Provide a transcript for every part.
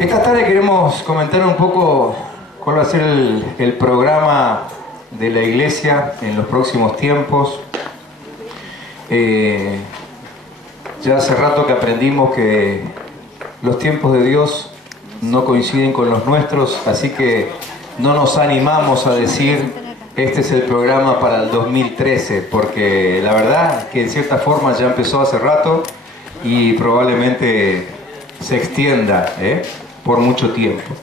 Esta tarde queremos comentar un poco cuál va a ser el programa de la iglesia en los próximos tiempos. Ya hace rato que aprendimos que los tiempos de Dios no coinciden con los nuestros, así que no nos animamos a decir este es el programa para el 2013, porque la verdad que en cierta forma ya empezó hace rato y probablemente se extienda por mucho tiempo.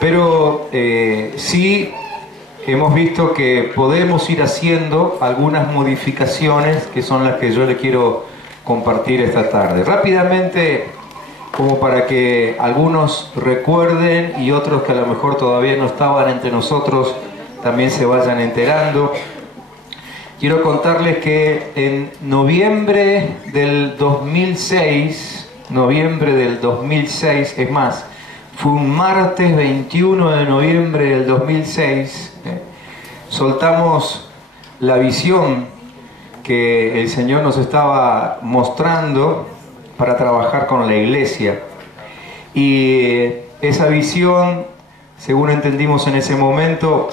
Pero sí hemos visto que podemos ir haciendo algunas modificaciones que son las que yo le quiero compartir esta tarde. Rápidamente, como para que algunos recuerden y otros que a lo mejor todavía no estaban entre nosotros también se vayan enterando. Quiero contarles que en noviembre del 2006, es más, fue un martes 21 de noviembre del 2006, soltamos la visión que el Señor nos estaba mostrando para trabajar con la iglesia. Y esa visión, según entendimos en ese momento,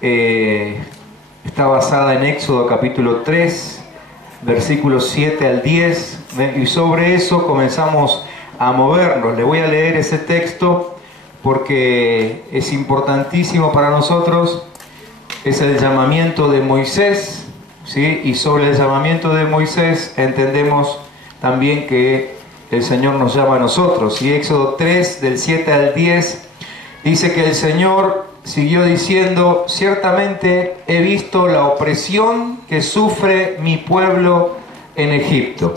está basada en Éxodo capítulo 3, versículos 7 al 10, y sobre eso comenzamos a movernos. Le voy a leer ese texto porque es importantísimo para nosotros. Es el llamamiento de Moisés, ¿sí? Y sobre el llamamiento de Moisés entendemos también que el Señor nos llama a nosotros. Y Éxodo 3, del 7 al 10, dice que el Señor siguió diciendo: ciertamente he visto la opresión que sufre mi pueblo en Egipto.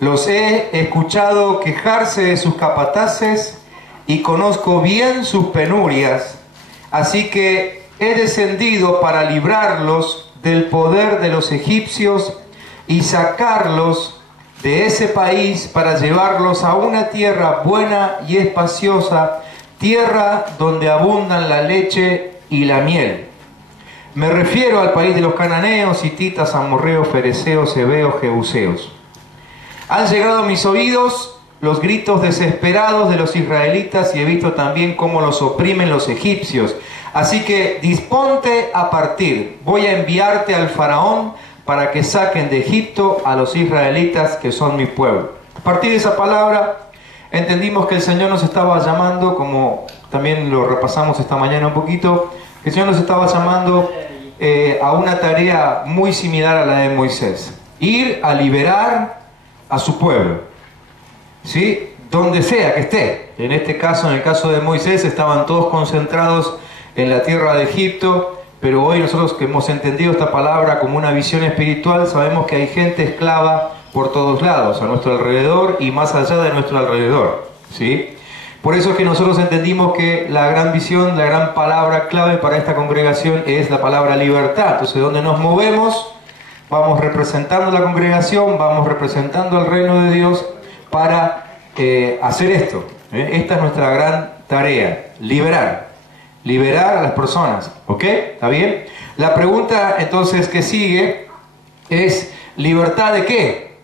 Los he escuchado quejarse de sus capataces y conozco bien sus penurias. Así que he descendido para librarlos del poder de los egipcios y sacarlos de ese país para llevarlos a una tierra buena y espaciosa, tierra donde abundan la leche y la miel. Me refiero al país de los cananeos, hititas, amorreos, fereceos, heveos, jebuseos. Han llegado a mis oídos los gritos desesperados de los israelitas y he visto también cómo los oprimen los egipcios. Así que disponte a partir. Voy a enviarte al faraón para que saquen de Egipto a los israelitas que son mi pueblo. A partir de esa palabra entendimos que el Señor nos estaba llamando, como también lo repasamos esta mañana un poquito, que el Señor nos estaba llamando a una tarea muy similar a la de Moisés. Ir a liberar a su pueblo, ¿sí? Donde sea que esté. En este caso, en el caso de Moisés, estaban todos concentrados en la tierra de Egipto, pero hoy nosotros que hemos entendido esta palabra como una visión espiritual, sabemos que hay gente esclava por todos lados, a nuestro alrededor y más allá de nuestro alrededor, ¿sí? Por eso es que nosotros entendimos que la gran visión, la gran palabra clave para esta congregación es la palabra libertad. Entonces, donde nos movemos, vamos representando la congregación, vamos representando el reino de Dios para hacer esto. Esta es nuestra gran tarea, liberar a las personas, ¿ok? ¿Está bien? La pregunta entonces que sigue es: ¿libertad de qué?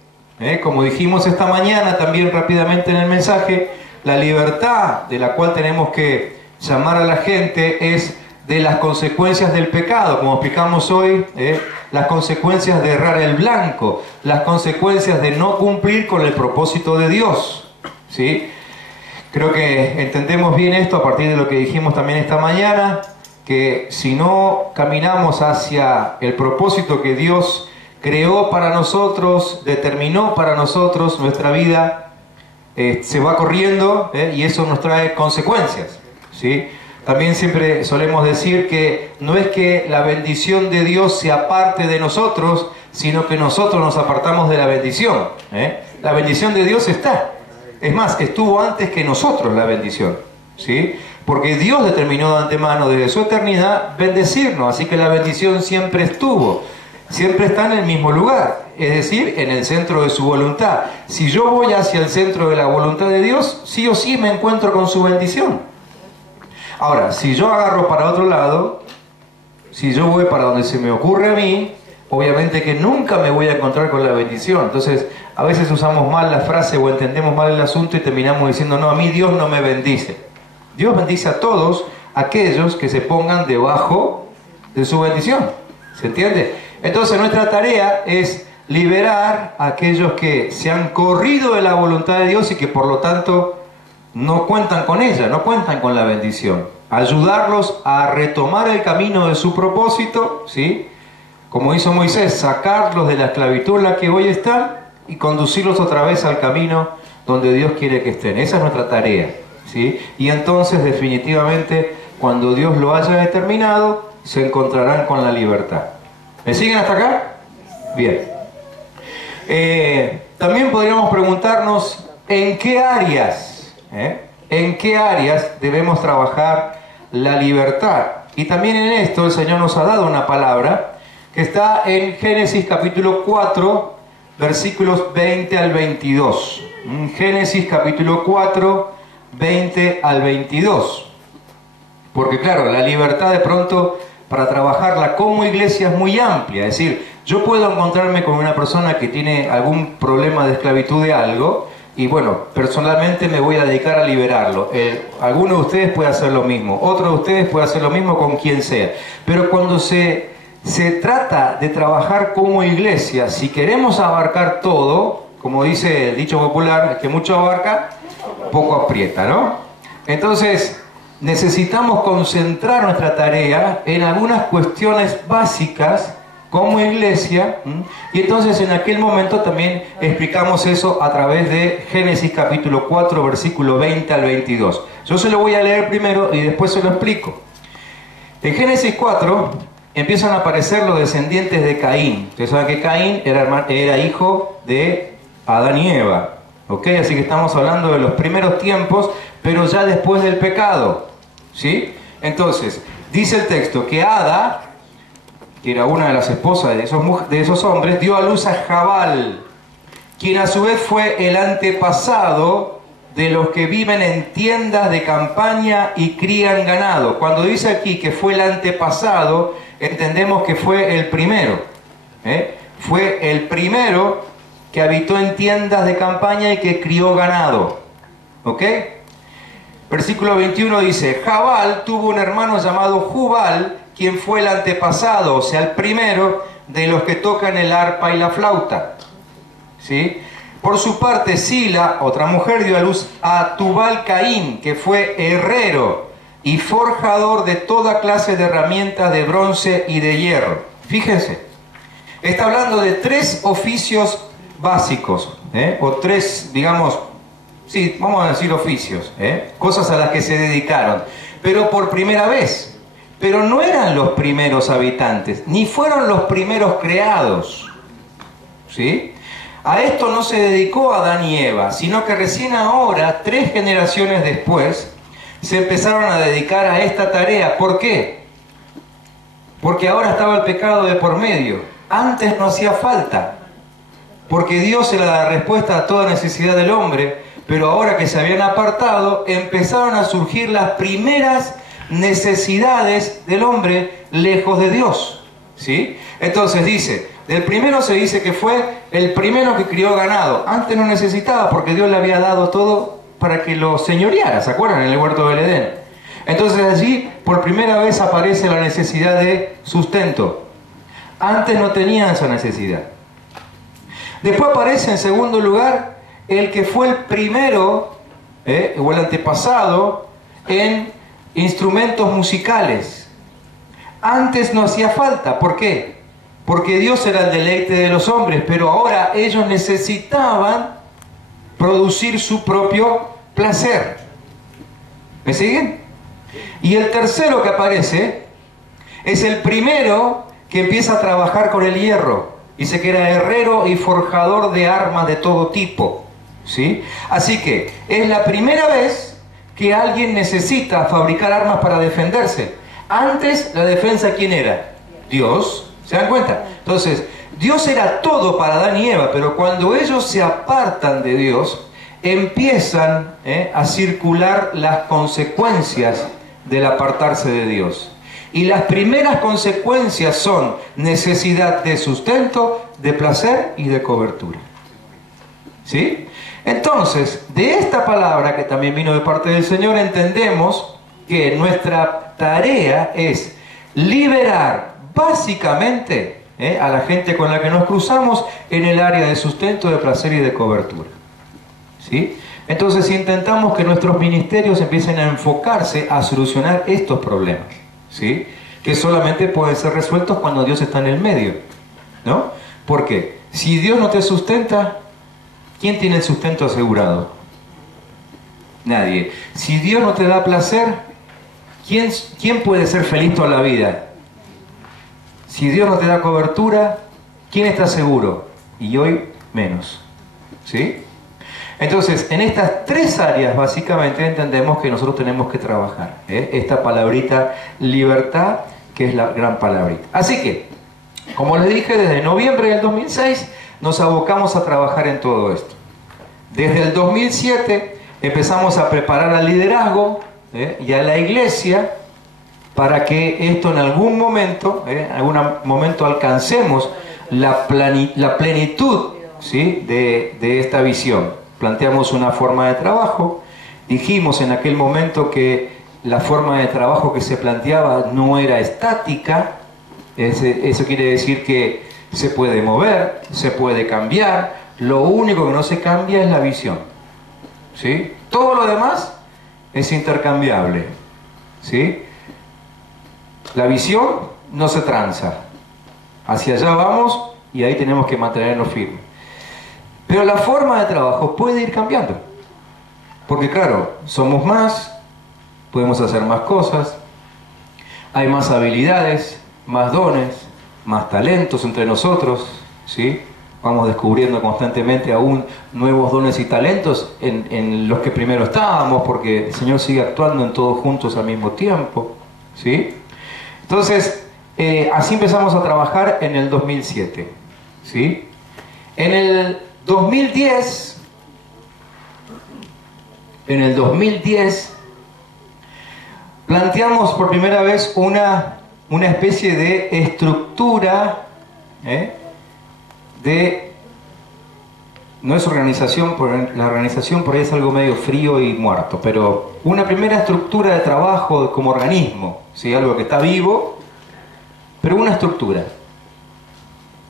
Como dijimos esta mañana también rápidamente en el mensaje, la libertad de la cual tenemos que llamar a la gente es de las consecuencias del pecado, como explicamos hoy, las consecuencias de errar el blanco, las consecuencias de no cumplir con el propósito de Dios, ¿sí? Creo que entendemos bien esto a partir de lo que dijimos también esta mañana, que si no caminamos hacia el propósito que Dios creó para nosotros, determinó para nosotros, nuestra vida se va corriendo y eso nos trae consecuencias, ¿sí? También siempre solemos decir que no es que la bendición de Dios se aparte de nosotros, sino que nosotros nos apartamos de la bendición. La bendición de Dios está. Es más, estuvo antes que nosotros la bendición, ¿sí? Porque Dios determinó de antemano desde su eternidad bendecirnos, así que la bendición siempre estuvo. Siempre está en el mismo lugar, es decir, en el centro de su voluntad. Si yo voy hacia el centro de la voluntad de Dios, sí o sí me encuentro con su bendición. Ahora, si yo agarro para otro lado, si yo voy para donde se me ocurre a mí, obviamente que nunca me voy a encontrar con la bendición. Entonces, a veces usamos mal la frase o entendemos mal el asunto y terminamos diciendo, no, a mí Dios no me bendice. Dios bendice a todos aquellos que se pongan debajo de su bendición. ¿Se entiende? Entonces nuestra tarea es liberar a aquellos que se han corrido de la voluntad de Dios y que por lo tanto no cuentan con ella, no cuentan con la bendición. Ayudarlos a retomar el camino de su propósito, ¿sí? Como hizo Moisés, sacarlos de la esclavitud en la que hoy están y conducirlos otra vez al camino donde Dios quiere que estén. Esa es nuestra tarea, ¿sí? Y entonces definitivamente cuando Dios lo haya determinado se encontrarán con la libertad. ¿Me siguen hasta acá? Bien. También podríamos preguntarnos en qué áreas debemos trabajar la libertad. Y también en esto el Señor nos ha dado una palabra que está en Génesis capítulo 4, versículos 20 al 22. Génesis capítulo 4, 20 al 22. Porque claro, la libertad de pronto para trabajarla como iglesia es muy amplia. Es decir, yo puedo encontrarme con una persona que tiene algún problema de esclavitud de algo y bueno, personalmente me voy a dedicar a liberarlo. Alguno de ustedes puede hacer lo mismo, otro de ustedes puede hacer lo mismo con quien sea. Pero cuando se trata de trabajar como iglesia, si queremos abarcar todo, como dice el dicho popular, el que mucho abarca, poco aprieta, ¿no? Entonces, necesitamos concentrar nuestra tarea en algunas cuestiones básicas como iglesia, y entonces en aquel momento también explicamos eso a través de Génesis capítulo 4, versículo 20 al 22. Yo se lo voy a leer primero y después se lo explico. En Génesis 4 empiezan a aparecer los descendientes de Caín. Ustedes saben que Caín era hijo de Adán y Eva, ¿ok? Así que estamos hablando de los primeros tiempos, pero ya después del pecado, ¿sí? Entonces, dice el texto que Ada, que era una de las esposas de esos hombres, dio a luz a Jabal, quien a su vez fue el antepasado de los que viven en tiendas de campaña y crían ganado. Cuando dice aquí que fue el antepasado, entendemos que fue el primero. Fue el primero que habitó en tiendas de campaña y que crió ganado. ¿Ok? Versículo 21 dice, Jabal tuvo un hermano llamado Jubal, quien fue el antepasado, o sea, el primero de los que tocan el arpa y la flauta. ¿Sí? Por su parte, Sila, otra mujer, dio a luz a Tubal Caín, que fue herrero y forjador de toda clase de herramientas de bronce y de hierro. Fíjense, está hablando de tres oficios básicos, o tres, digamos, sí, vamos a decir oficios, cosas a las que se dedicaron, pero por primera vez. Pero no eran los primeros habitantes, ni fueron los primeros creados, ¿sí? A esto no se dedicó Adán y Eva, sino que recién ahora, 3 generaciones después, se empezaron a dedicar a esta tarea. ¿Por qué? Porque ahora estaba el pecado de por medio. Antes no hacía falta, porque Dios era la respuesta a toda necesidad del hombre, pero ahora que se habían apartado, empezaron a surgir las primeras necesidades del hombre lejos de Dios, ¿sí? Entonces dice, del primero se dice que fue el primero que crió ganado. Antes no necesitaba porque Dios le había dado todo para que lo señoreara, ¿se acuerdan? En el huerto del Edén. Entonces allí por primera vez aparece la necesidad de sustento. Antes no tenían esa necesidad. Después aparece en segundo lugar el que fue el primero, o el antepasado, en instrumentos musicales. Antes no hacía falta. ¿Por qué? Porque Dios era el deleite de los hombres, pero ahora ellos necesitaban producir su propio placer. ¿Me siguen? Y el tercero que aparece es el primero que empieza a trabajar con el hierro. Dice que era herrero y forjador de armas de todo tipo, ¿sí? Así que es la primera vez que alguien necesita fabricar armas para defenderse. Antes la defensa, ¿quién era? Dios. ¿Se dan cuenta? Entonces, Dios era todo para Adán y Eva, pero cuando ellos se apartan de Dios, empiezan a circular las consecuencias del apartarse de Dios. Y las primeras consecuencias son necesidad de sustento, de placer y de cobertura. ¿Sí? Entonces, de esta palabra que también vino de parte del Señor, entendemos que nuestra tarea es liberar básicamente a la gente con la que nos cruzamos en el área de sustento, de placer y de cobertura. ¿Sí? Entonces intentamos que nuestros ministerios empiecen a enfocarse a solucionar estos problemas, ¿sí? Que solamente pueden ser resueltos cuando Dios está en el medio, ¿no? Porque si Dios no te sustenta, ¿quién tiene el sustento asegurado? Nadie. Si Dios no te da placer, ¿quién puede ser feliz toda la vida? Si Dios no te da cobertura, ¿quién está seguro? Y hoy menos, ¿sí? Entonces, en estas tres áreas básicamente entendemos que nosotros tenemos que trabajar, esta palabrita libertad, que es la gran palabrita. Así que, como les dije, desde noviembre del 2006 nos abocamos a trabajar en todo esto. Desde el 2007 empezamos a preparar al liderazgo y a la iglesia para que esto en algún momento alcancemos la plenitud, ¿sí? de esta visión. Planteamos una forma de trabajo, dijimos en aquel momento que la forma de trabajo que se planteaba no era estática, eso quiere decir que se puede mover, se puede cambiar, lo único que no se cambia es la visión, ¿sí? Todo lo demás es intercambiable, ¿sí? La visión no se tranza, hacia allá vamos y ahí tenemos que mantenernos firmes. Pero la forma de trabajo puede ir cambiando, porque claro, somos más, podemos hacer más cosas, hay más habilidades, más dones, más talentos entre nosotros, ¿sí? Vamos descubriendo constantemente aún nuevos dones y talentos en los que primero estábamos, porque el Señor sigue actuando en todos juntos al mismo tiempo, ¿sí? Entonces, así empezamos a trabajar en el 2007, ¿sí? En el 2010, planteamos por primera vez una especie de estructura, no es organización, la organización por ahí es algo medio frío y muerto, pero una primera estructura de trabajo como organismo, ¿sí? Algo que está vivo, pero una estructura.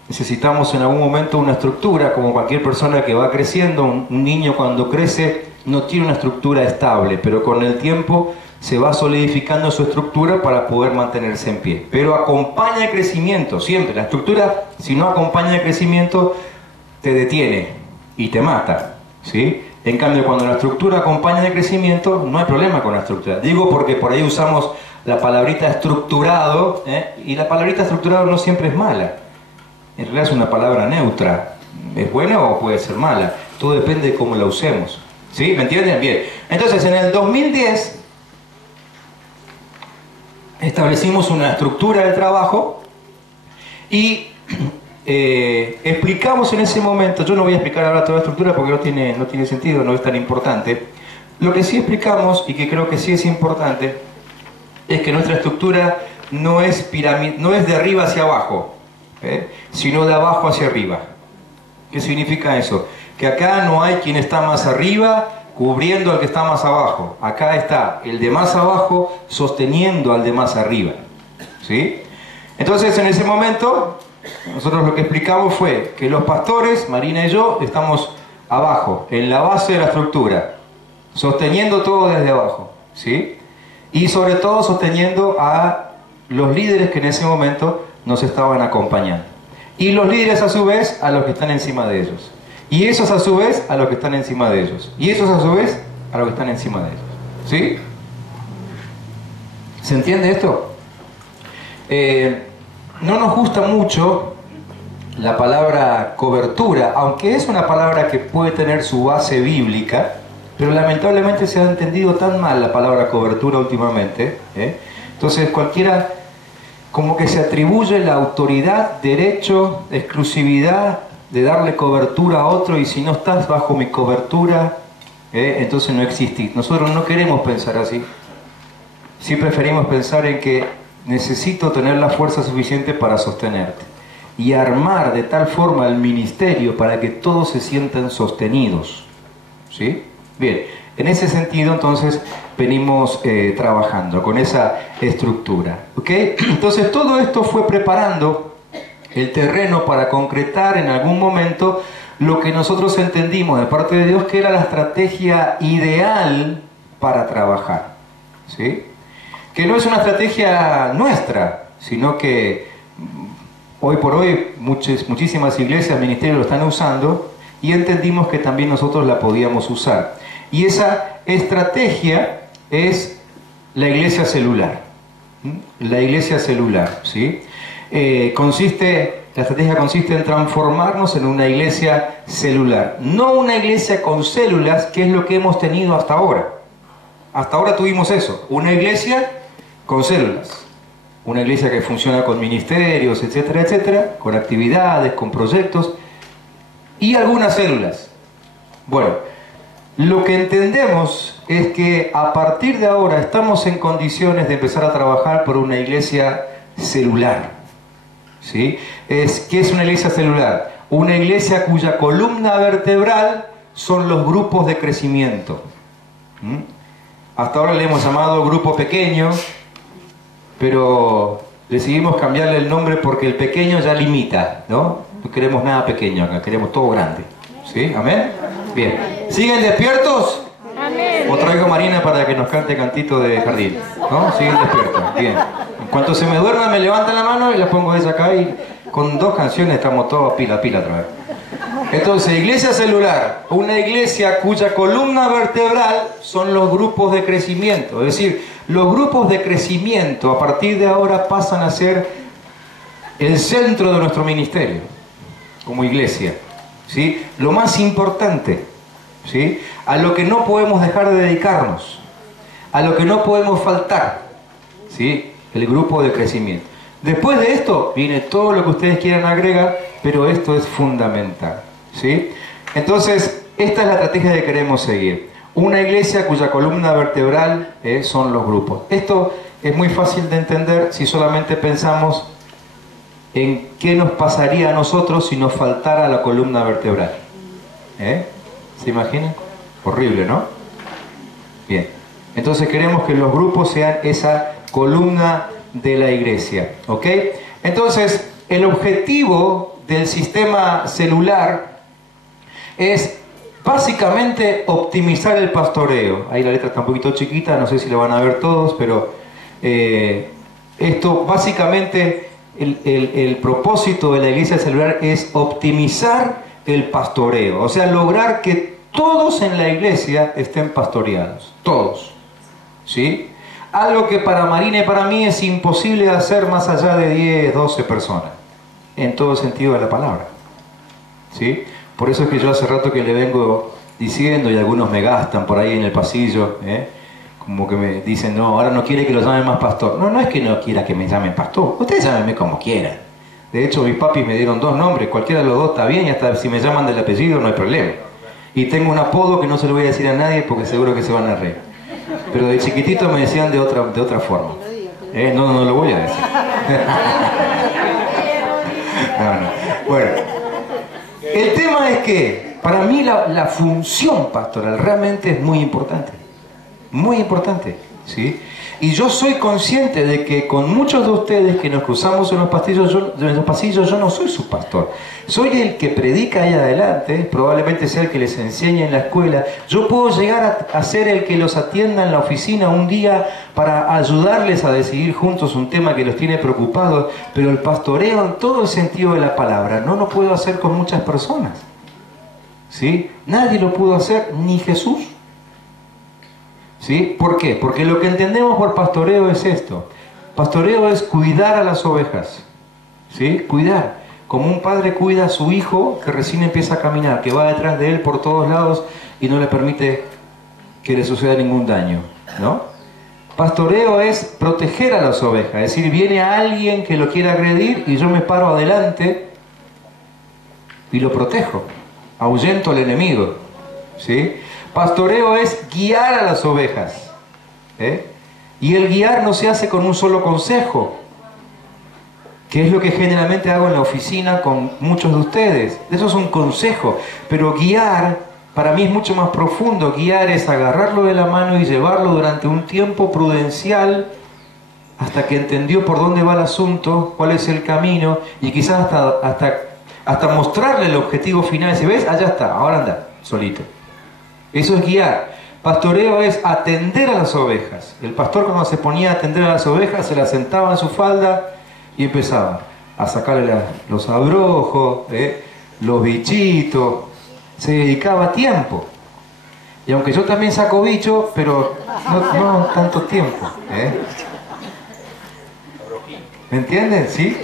Necesitamos en algún momento una estructura, como cualquier persona que va creciendo. Un niño cuando crece no tiene una estructura estable, pero con el tiempo se va solidificando su estructura para poder mantenerse en pie. Pero acompaña el crecimiento, siempre. La estructura, si no acompaña el crecimiento, te detiene y te mata, ¿sí? En cambio, cuando la estructura acompaña el crecimiento, no hay problema con la estructura. Digo porque por ahí usamos la palabrita estructurado, y la palabrita estructurado no siempre es mala. En realidad es una palabra neutra. ¿Es buena o puede ser mala? Todo depende de cómo la usemos, ¿sí? ¿Me entienden? Bien. Entonces, en el 2010 establecimos una estructura del trabajo y explicamos en ese momento, yo no voy a explicar ahora toda la estructura porque no tiene sentido, no es tan importante. Lo que sí explicamos, y que creo que sí es importante, es que nuestra estructura no es de arriba hacia abajo, sino de abajo hacia arriba. ¿Qué significa eso? Que acá no hay quien está más arriba cubriendo al que está más abajo. Acá está el de más abajo sosteniendo al de más arriba, ¿sí? Entonces, en ese momento, nosotros lo que explicamos fue que los pastores, Marina y yo, estamos abajo, en la base de la estructura, sosteniendo todo desde abajo, ¿sí? Y sobre todo sosteniendo a los líderes que en ese momento nos estaban acompañando. Y los líderes a su vez a los que están encima de ellos. Y esos a su vez a los que están encima de ellos. Y esos a su vez a los que están encima de ellos. ¿Sí? ¿Se entiende esto? No nos gusta mucho la palabra cobertura, aunque es una palabra que puede tener su base bíblica, pero lamentablemente se ha entendido tan mal la palabra cobertura últimamente, Entonces cualquiera como que se atribuye la autoridad, derecho, exclusividad de darle cobertura a otro, y si no estás bajo mi cobertura, entonces no existís. Nosotros no queremos pensar así. Sí preferimos pensar en que necesito tener la fuerza suficiente para sostenerte. y armar de tal forma el ministerio para que todos se sientan sostenidos. ¿Sí? Bien, en ese sentido entonces venimos trabajando con esa estructura. ¿Ok? Entonces todo esto fue preparando el terreno para concretar en algún momento lo que nosotros entendimos de parte de Dios que era la estrategia ideal para trabajar. ¿Sí? Que no es una estrategia nuestra, sino que hoy por hoy muchísimas iglesias, ministerios lo están usando y entendimos que también nosotros la podíamos usar. Y esa estrategia es la iglesia celular. La iglesia celular, ¿sí? La estrategia consiste en transformarnos en una iglesia celular. No una iglesia con células, que es lo que hemos tenido hasta ahora. Hasta ahora tuvimos eso, una iglesia con células. Una iglesia que funciona con ministerios, etcétera, etcétera, con actividades, con proyectos y algunas células. Bueno, lo que entendemos es que a partir de ahora estamos en condiciones de empezar a trabajar por una iglesia celular. ¿Sí? ¿Qué es una iglesia celular? Una iglesia cuya columna vertebral son los grupos de crecimiento. Hasta ahora le hemos llamado grupo pequeño, pero decidimos cambiarle el nombre porque el pequeño ya limita, ¿no? No queremos nada pequeño acá, queremos todo grande. ¿Sí? ¿Amén? Bien. ¿Siguen despiertos? Amén. O traigo Marina para que nos cante cantito de jardín, ¿no? Siguen despiertos. Bien. En cuanto se me duerma me levantan la mano y la pongo esa acá y con 2 canciones estamos todos pila otra vez. Entonces, iglesia celular, una iglesia cuya columna vertebral son los grupos de crecimiento. Es decir, los grupos de crecimiento a partir de ahora pasan a ser el centro de nuestro ministerio como iglesia. ¿Sí? Lo más importante, ¿sí? A lo que no podemos dejar de dedicarnos, a lo que no podemos faltar, ¿sí? El grupo de crecimiento. Después de esto viene todo lo que ustedes quieran agregar, pero esto es fundamental, ¿sí? Entonces, esta es la estrategia que queremos seguir. Una iglesia cuya columna vertebral son los grupos. Esto es muy fácil de entender si solamente pensamos en qué nos pasaría a nosotros si nos faltara la columna vertebral. ¿Se imaginan? Horrible, ¿no? Bien. Entonces queremos que los grupos sean esa columna de la iglesia. ¿Ok? Entonces, el objetivo del sistema celular es básicamente optimizar el pastoreo. Ahí la letra está un poquito chiquita, no sé si lo van a ver todos, pero esto básicamente... El propósito de la iglesia celular es optimizar el pastoreo, o sea, lograr que todos en la iglesia estén pastoreados, todos, ¿sí? Algo que para Marina y para mí es imposible de hacer más allá de 10, 12 personas, en todo sentido de la palabra, ¿sí? Por eso es que yo hace rato que le vengo diciendo, y algunos me gastan por ahí en el pasillo, como que me dicen, no, ahora no quiere que lo llamen más pastor. No, no es que no quiera que me llamen pastor. Ustedes llámenme como quieran. De hecho, mis papis me dieron 2 nombres. Cualquiera de los 2 está bien y hasta si me llaman del apellido no hay problema. Y tengo un apodo que no se lo voy a decir a nadie porque seguro que se van a reír. Pero de chiquitito me decían de otra forma. No lo voy a decir. No. Bueno, el tema es que para mí la función pastoral realmente es muy importante. Muy importante, ¿sí? Y yo soy consciente de que con muchos de ustedes que nos cruzamos en los pasillos, yo no soy su pastor. Soy el que predica ahí adelante, probablemente sea el que les enseña en la escuela. Yo puedo llegar a ser el que los atienda en la oficina un día para ayudarles a decidir juntos un tema que los tiene preocupados, pero el pastoreo en todo el sentido de la palabra no lo puedo hacer con muchas personas, ¿sí? Nadie lo pudo hacer, ni Jesús. ¿Sí? ¿Por qué? Porque lo que entendemos por pastoreo es esto. Pastoreo es cuidar a las ovejas, ¿sí? Cuidar. Como un padre cuida a su hijo que recién empieza a caminar, que va detrás de él por todos lados y no le permite que le suceda ningún daño, ¿no? Pastoreo es proteger a las ovejas. Es decir, viene alguien que lo quiere agredir y yo me paro adelante y lo protejo. Ahuyento al enemigo, ¿sí? Pastoreo es guiar a las ovejas, Y el guiar no se hace con un solo consejo. que es lo que generalmente hago en la oficina con muchos de ustedes. Eso es un consejo, pero guiar, para mí es mucho más profundo. Guiar es agarrarlo de la mano y llevarlo durante un tiempo prudencial hasta que entendió por dónde va el asunto, cuál es el camino, y quizás hasta mostrarle el objetivo final. Si ves, allá está, ahora anda, solito. Eso es guiar. Pastoreo es atender a las ovejas. El pastor, cuando se ponía a atender a las ovejas, se las sentaba en su falda y empezaba a sacarle los abrojos, los bichitos. Se dedicaba tiempo. Y aunque yo también saco bichos, pero no tanto tiempo. ¿Me entienden? ¿Sí?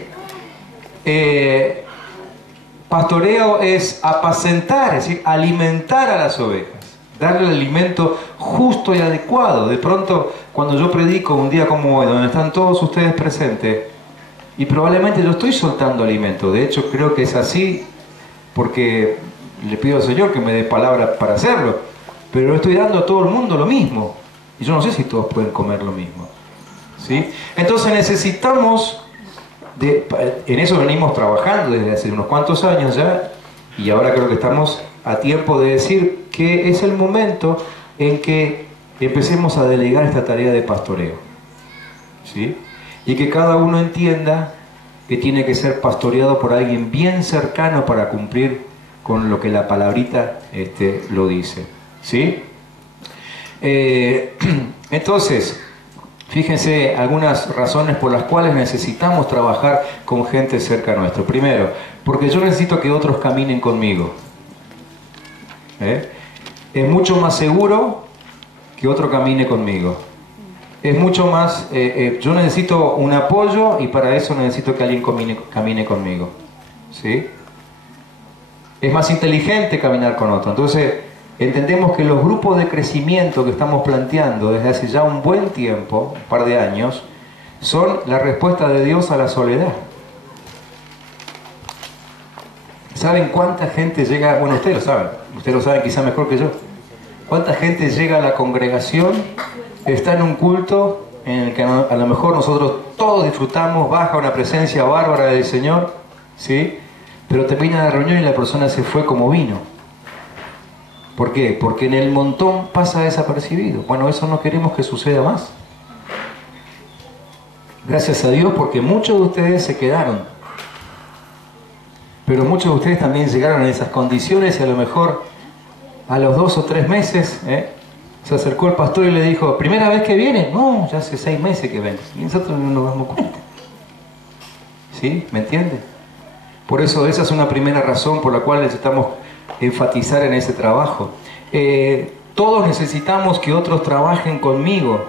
Pastoreo es apacentar, es decir, alimentar a las ovejas. Darle el alimento justo y adecuado. De pronto, cuando yo predico un día como hoy, donde están todos ustedes presentes, y probablemente yo estoy soltando alimento. De hecho, creo que es así, porque le pido al Señor que me dé palabra para hacerlo. Pero le estoy dando a todo el mundo lo mismo. Y yo no sé si todos pueden comer lo mismo. ¿Sí? Entonces necesitamos, en eso venimos trabajando desde hace unos cuantos años ya, y ahora creo que estamos a tiempo de decir que es el momento en que empecemos a delegar esta tarea de pastoreo. ¿Sí? Y que cada uno entienda que tiene que ser pastoreado por alguien bien cercano para cumplir con lo que la palabrita lo dice. ¿Sí? Entonces, fíjense algunas razones por las cuales necesitamos trabajar con gente cerca nuestro. Primero, porque yo necesito que otros caminen conmigo. Es mucho más seguro que otro camine conmigo. Es mucho más, yo necesito un apoyo y para eso necesito que alguien camine conmigo. ¿Sí? Es más inteligente caminar con otro. Entonces, entendemos que los grupos de crecimiento que estamos planteando desde hace ya un buen tiempo, un par de años, son la respuesta de Dios a la soledad. ¿Saben cuánta gente llega? Bueno, ustedes lo saben quizá mejor que yo. ¿Cuánta gente llega a la congregación, está en un culto en el que a lo mejor nosotros todos disfrutamos, baja una presencia bárbara del Señor, ¿sí? Pero termina la reunión y la persona se fue como vino? ¿Por qué? Porque en el montón pasa desapercibido. Bueno, eso no queremos que suceda más. Gracias a Dios, porque muchos de ustedes se quedaron. Pero muchos de ustedes también llegaron en esas condiciones y a lo mejor a los 2 o 3 meses se acercó el pastor y le dijo: ¿primera vez que viene? No, ya hace 6 meses que ven. Y nosotros no nos damos cuenta. ¿Sí? ¿Me entienden? Por eso esa es una primera razón por la cual necesitamos enfatizar en ese trabajo. Todos necesitamos que otros trabajen conmigo.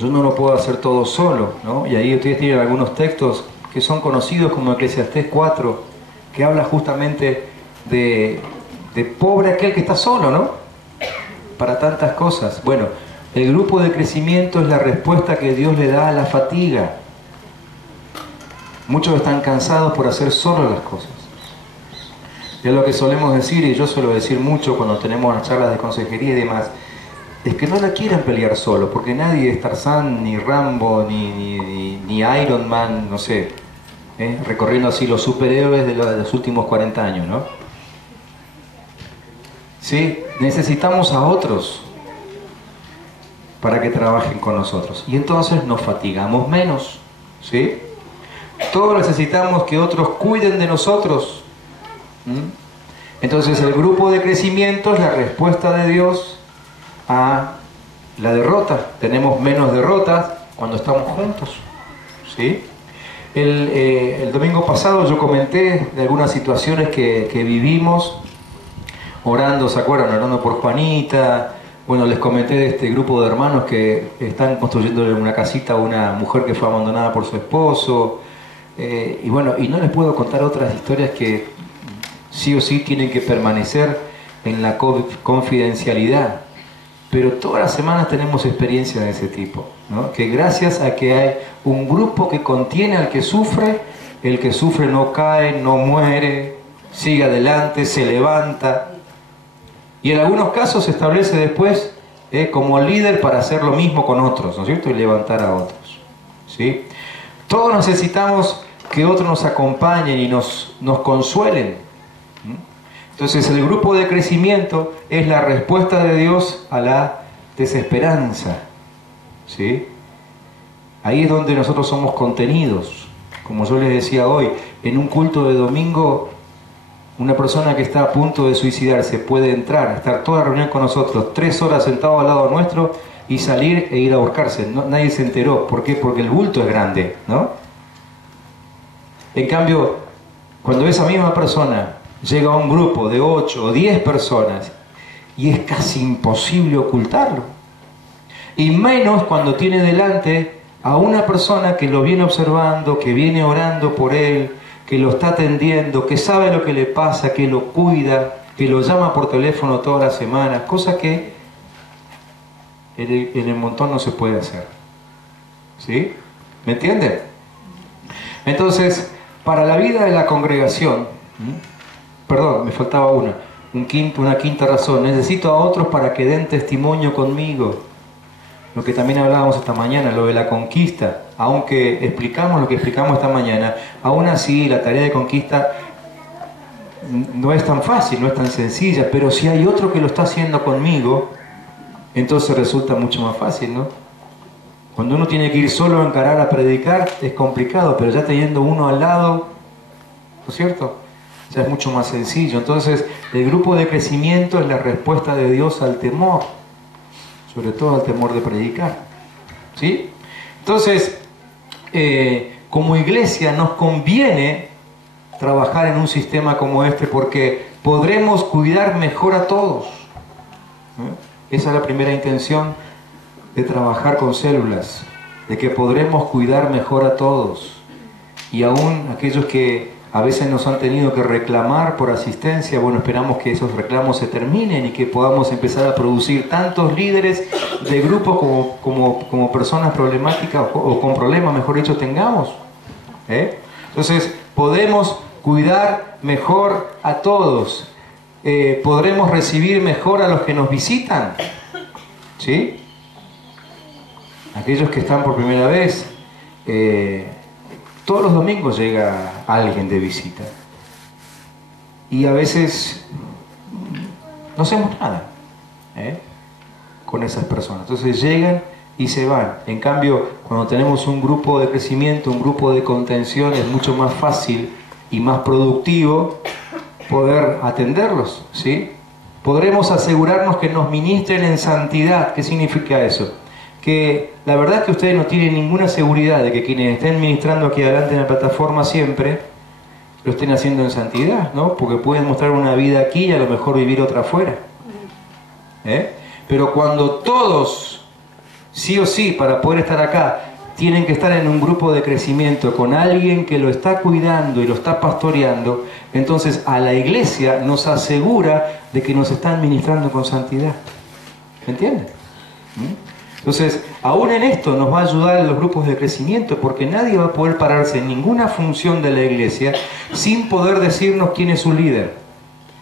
Yo no lo puedo hacer todo solo, ¿no? Y ahí ustedes tienen algunos textos que son conocidos como Eclesiastés 4, que habla justamente de pobre aquel que está solo, ¿no? Para tantas cosas. Bueno, el grupo de crecimiento es la respuesta que Dios le da a la fatiga. Muchos están cansados por hacer solo las cosas. Y es lo que solemos decir, y yo suelo decir mucho cuando tenemos las charlas de consejería y demás, es que no la quieran pelear solo, porque nadie es Tarzán, ni Rambo, ni Iron Man, no sé, recorriendo así los superhéroes de los últimos 40 años, ¿no? ¿Sí? Necesitamos a otros para que trabajen con nosotros. Y entonces nos fatigamos menos, ¿sí? Todos necesitamos que otros cuiden de nosotros. Entonces el grupo de crecimiento es la respuesta de Dios a la derrota. Tenemos menos derrotas cuando estamos juntos, ¿sí? El domingo pasado yo comenté de algunas situaciones que vivimos orando, ¿se acuerdan? Orando por Juanita. Bueno, les comenté de este grupo de hermanos que están construyéndole una casita a una mujer que fue abandonada por su esposo. Y bueno, y no les puedo contar otras historias que sí o sí tienen que permanecer en la confidencialidad. Pero todas las semanas tenemos experiencias de ese tipo, ¿no? Que gracias a que hay un grupo que contiene al que sufre, el que sufre no cae, no muere, sigue adelante, se levanta. Y en algunos casos se establece después como líder para hacer lo mismo con otros, ¿no es cierto? Y levantar a otros, ¿sí? Todos necesitamos que otros nos acompañen y nos consuelen. Entonces el grupo de crecimiento es la respuesta de Dios a la desesperanza, ¿sí? Ahí es donde nosotros somos contenidos. Como yo les decía hoy, en un culto de domingo, una persona que está a punto de suicidarse puede entrar, estar toda la reunión con nosotros, 3 horas sentado al lado nuestro y salir e ir a ahorcarse. Nadie se enteró. ¿Por qué? Porque el bulto es grande, ¿no? En cambio, cuando esa misma persona llega a un grupo de 8 o 10 personas y es casi imposible ocultarlo, y menos cuando tiene delante a una persona que lo viene observando, que viene orando por él, que lo está atendiendo, que sabe lo que le pasa, que lo cuida, que lo llama por teléfono todas las semanas, cosa que en el montón no se puede hacer. ¿Sí? ¿Me entienden? Entonces, para la vida de la congregación, perdón, me faltaba una quinta razón, necesito a otros para que den testimonio conmigo. Lo que también hablábamos esta mañana, lo de la conquista. Aunque explicamos lo que explicamos esta mañana, aún así la tarea de conquista no es tan fácil, no es tan sencilla, pero si hay otro que lo está haciendo conmigo, entonces resulta mucho más fácil, ¿no? Cuando uno tiene que ir solo a encarar a predicar, es complicado, pero ya teniendo uno al lado, ¿no es cierto? Ya es mucho más sencillo. Entonces, el grupo de crecimiento es la respuesta de Dios al temor, sobre todo al temor de predicar, ¿sí? Entonces, como iglesia nos conviene trabajar en un sistema como este porque podremos cuidar mejor a todos. Esa es la primera intención de trabajar con células, de que podremos cuidar mejor a todos. Y aún aquellos que a veces nos han tenido que reclamar por asistencia, bueno, esperamos que esos reclamos se terminen y que podamos empezar a producir tantos líderes de grupos como personas problemáticas o con problemas, mejor dicho, tengamos. Entonces, podemos cuidar mejor a todos. Podremos recibir mejor a los que nos visitan. ¿Sí? Aquellos que están por primera vez, todos los domingos llega alguien de visita y a veces no hacemos nada con esas personas. Entonces llegan y se van. En cambio, cuando tenemos un grupo de crecimiento, un grupo de contención, es mucho más fácil y más productivo poder atenderlos, ¿sí? Podremos asegurarnos que nos ministren en santidad. ¿Qué significa eso? Que la verdad es que ustedes no tienen ninguna seguridad de que quienes estén ministrando aquí adelante en la plataforma siempre lo estén haciendo en santidad, ¿no? Porque pueden mostrar una vida aquí y a lo mejor vivir otra afuera. Pero cuando todos, sí o sí, para poder estar acá, tienen que estar en un grupo de crecimiento con alguien que lo está cuidando y lo está pastoreando, entonces a la iglesia nos asegura de que nos están ministrando con santidad. ¿Me entienden? Entonces, aún en esto nos va a ayudar en los grupos de crecimiento, porque nadie va a poder pararse en ninguna función de la iglesia sin poder decirnos quién es su líder.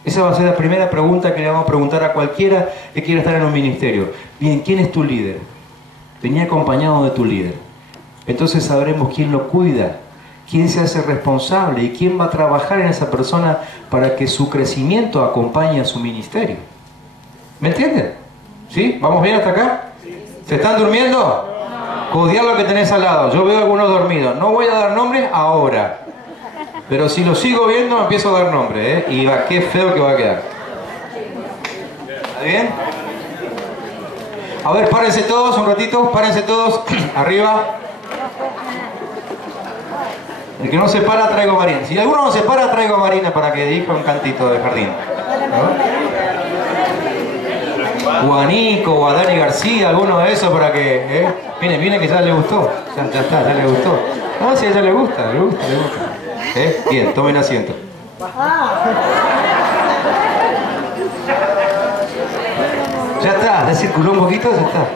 Esa va a ser la primera pregunta que le vamos a preguntar a cualquiera que quiera estar en un ministerio. Bien, ¿quién es tu líder? Venía acompañado de tu líder. Entonces sabremos quién lo cuida, quién se hace responsable y quién va a trabajar en esa persona para que su crecimiento acompañe a su ministerio. ¿Me entienden? ¿Sí? ¿Vamos bien hasta acá? ¿Se están durmiendo? Odiar lo que tenés al lado. Yo veo a algunos dormidos. No voy a dar nombres ahora. Pero si lo sigo viendo, empiezo a dar nombres, y va, qué feo que va a quedar. ¿Está bien? A ver, párense todos un ratito. Párense todos. Arriba. El que no se para, traigo a Marina. Si alguno no se para, traigo a Marina para que dirija un cantito de jardín. ¿No? O a Nico, o a Dani García, alguno de esos para que... Viene que ya le gustó. Ya está, ya le gustó. No, si a ella le gusta. Bien, tomen asiento. Ya está, ya circuló un poquito, ya está.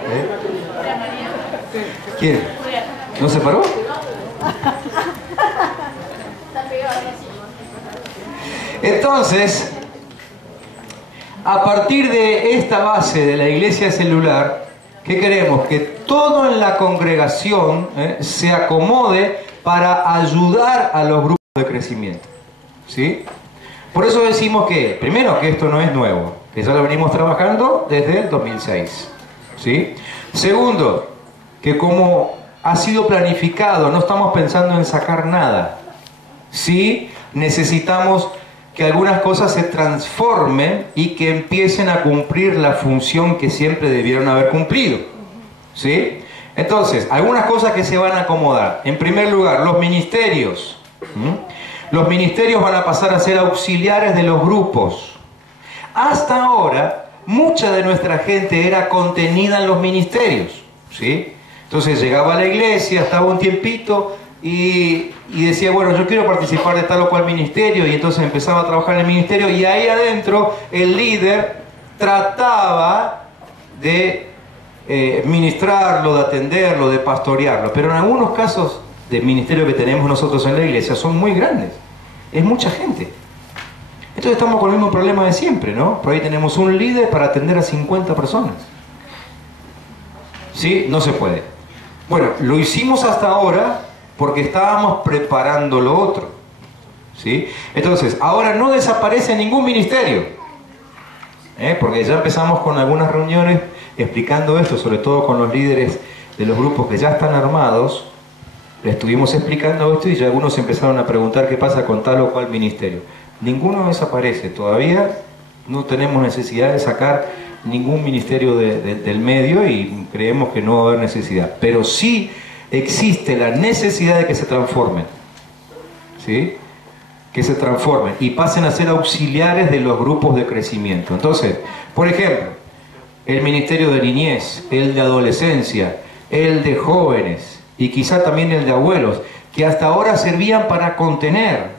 ¿Quién? ¿No se paró? Entonces, a partir de esta base de la iglesia celular, ¿qué queremos? Que todo en la congregación se acomode para ayudar a los grupos de crecimiento. ¿Sí? Por eso decimos que, primero, que esto no es nuevo, que ya lo venimos trabajando desde el 2006. ¿Sí? Segundo, que como ha sido planificado, no estamos pensando en sacar nada. Sí, necesitamos que algunas cosas se transformen y que empiecen a cumplir la función que siempre debieron haber cumplido. ¿Sí? Entonces, algunas cosas que se van a acomodar. En primer lugar, los ministerios. Los ministerios van a pasar a ser auxiliares de los grupos. Hasta ahora, mucha de nuestra gente era contenida en los ministerios. ¿Sí? Entonces llegaba a la iglesia, estaba un tiempito y decía, bueno, yo quiero participar de tal o cual ministerio, y entonces empezaba a trabajar en el ministerio, y ahí adentro el líder trataba de ministrarlo, de atenderlo, de pastorearlo. Pero en algunos casos del ministerio que tenemos nosotros en la iglesia son muy grandes, es mucha gente. Entonces estamos con el mismo problema de siempre, ¿no? Por ahí tenemos un líder para atender a 50 personas. ¿Sí? No se puede. Bueno, lo hicimos hasta ahora porque estábamos preparando lo otro. ¿Sí? Entonces, ahora no desaparece ningún ministerio. Porque ya empezamos con algunas reuniones explicando esto, sobre todo con los líderes de los grupos que ya están armados. Le estuvimos explicando esto y ya algunos empezaron a preguntar qué pasa con tal o cual ministerio. Ninguno desaparece. Todavía no tenemos necesidad de sacar ningún ministerio del medio, y creemos que no va a haber necesidad. Pero sí existe la necesidad de que se transformen. ¿Sí? Que se transformen y pasen a ser auxiliares de los grupos de crecimiento. Entonces, por ejemplo, el ministerio de niñez, el de adolescencia, el de jóvenes y quizá también el de abuelos, que hasta ahora servían para contener.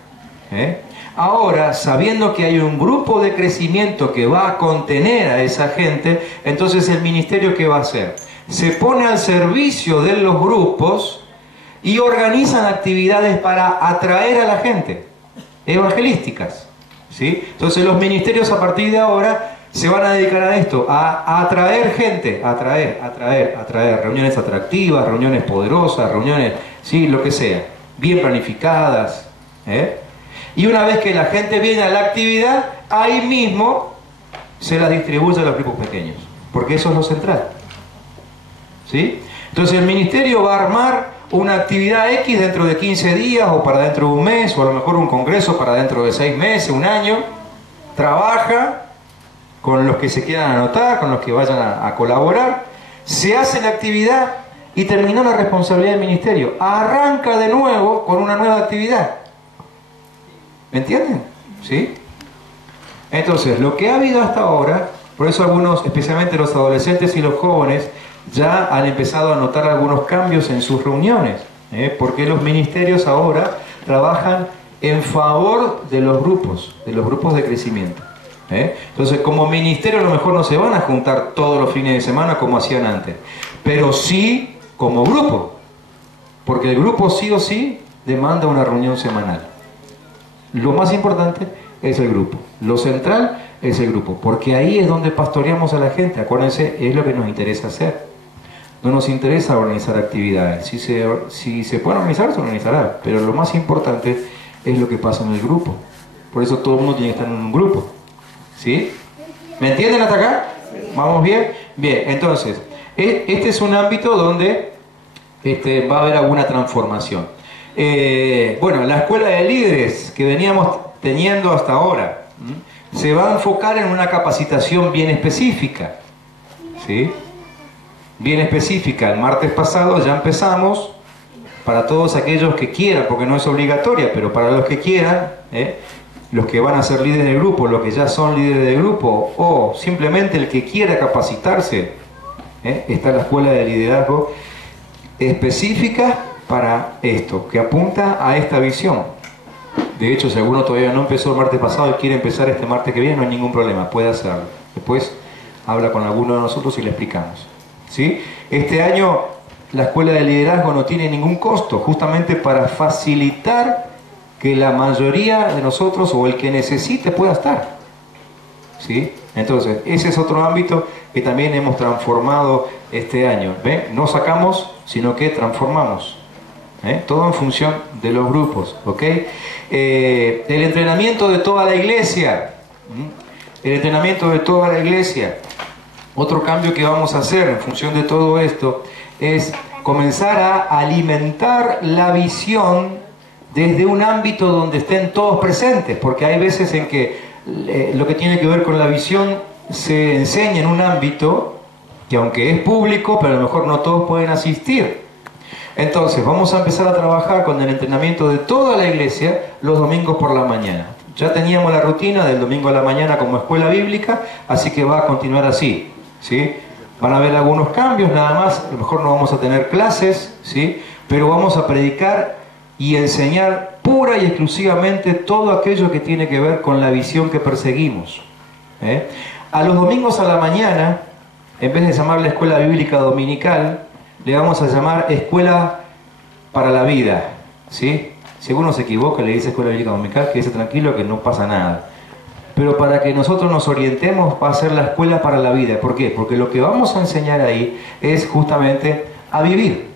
Ahora, sabiendo que hay un grupo de crecimiento que va a contener a esa gente, entonces el ministerio, ¿qué va a hacer? Se pone al servicio de los grupos y organizan actividades para atraer a la gente, evangelísticas. ¿Sí? Entonces los ministerios a partir de ahora se van a dedicar a esto, a atraer gente, atraer, reuniones atractivas, reuniones poderosas, reuniones, ¿sí? Lo que sea, bien planificadas. Y una vez que la gente viene a la actividad, ahí mismo se las distribuye a los grupos pequeños, porque eso es lo central. ¿Sí? Entonces el ministerio va a armar una actividad X dentro de 15 días, o para dentro de un mes, o a lo mejor un congreso para dentro de 6 meses, un año. Trabaja con los que se quieran anotar, con los que vayan a colaborar. Se hace la actividad y terminó la responsabilidad del ministerio. Arranca de nuevo con una nueva actividad. ¿Me entienden? ¿Sí? Entonces, lo que ha habido hasta ahora, por eso algunos, especialmente los adolescentes y los jóvenes, ya han empezado a notar algunos cambios en sus reuniones, porque los ministerios ahora trabajan en favor de los grupos de crecimiento. Entonces, como ministerio a lo mejor no se van a juntar todos los fines de semana como hacían antes, pero sí como grupo, porque el grupo sí o sí demanda una reunión semanal. Lo más importante es el grupo, lo central es el grupo, porque ahí es donde pastoreamos a la gente. Acuérdense, es lo que nos interesa hacer. No nos interesa organizar actividades. Si se puede organizar, se organizará, pero lo más importante es lo que pasa en el grupo. Por eso todo el mundo tiene que estar en un grupo. ¿Sí? ¿Me entienden hasta acá? ¿Vamos bien? Bien, entonces, este es un ámbito donde va a haber alguna transformación. Bueno, la escuela de líderes que veníamos teniendo hasta ahora se va a enfocar en una capacitación bien específica. ¿Sí? Bien específica. El martes pasado ya empezamos, para todos aquellos que quieran, porque no es obligatoria, pero para los que quieran, los que van a ser líderes del grupo, los que ya son líderes del grupo, o simplemente el que quiera capacitarse, está la escuela de liderazgo específica para esto, que apunta a esta visión. De hecho, si alguno todavía no empezó el martes pasado y quiere empezar este martes que viene, no hay ningún problema, puede hacerlo. Después habla con alguno de nosotros y le explicamos. ¿Sí? Este año la escuela de liderazgo no tiene ningún costo, justamente para facilitar que la mayoría de nosotros, o el que necesite, pueda estar. ¿Sí? Entonces, ese es otro ámbito que también hemos transformado este año. ¿Ven? No sacamos, sino que transformamos. Todo en función de los grupos, ¿ok? El entrenamiento de toda la iglesia. El entrenamiento de toda la iglesia. Otro cambio que vamos a hacer en función de todo esto es comenzar a alimentar la visión desde un ámbito donde estén todos presentes, porque hay veces en que lo que tiene que ver con la visión se enseña en un ámbito que aunque es público, pero a lo mejor no todos pueden asistir. Entonces vamos a empezar a trabajar con el entrenamiento de toda la iglesia los domingos por la mañana. Ya teníamos la rutina del domingo a la mañana como escuela bíblica, así que va a continuar así, ¿sí? Van a haber algunos cambios nada más, a lo mejor no vamos a tener clases, ¿sí? Pero vamos a predicar y enseñar pura y exclusivamente todo aquello que tiene que ver con la visión que perseguimos. A los domingos a la mañana, en vez de llamarle escuela bíblica dominical, le vamos a llamar escuela para la vida, ¿sí? Si alguno se equivoca, le dice escuela bíblica dominical, quédese tranquilo que no pasa nada. Pero para que nosotros nos orientemos va a ser la escuela para la vida. ¿Por qué? Porque lo que vamos a enseñar ahí es justamente a vivir.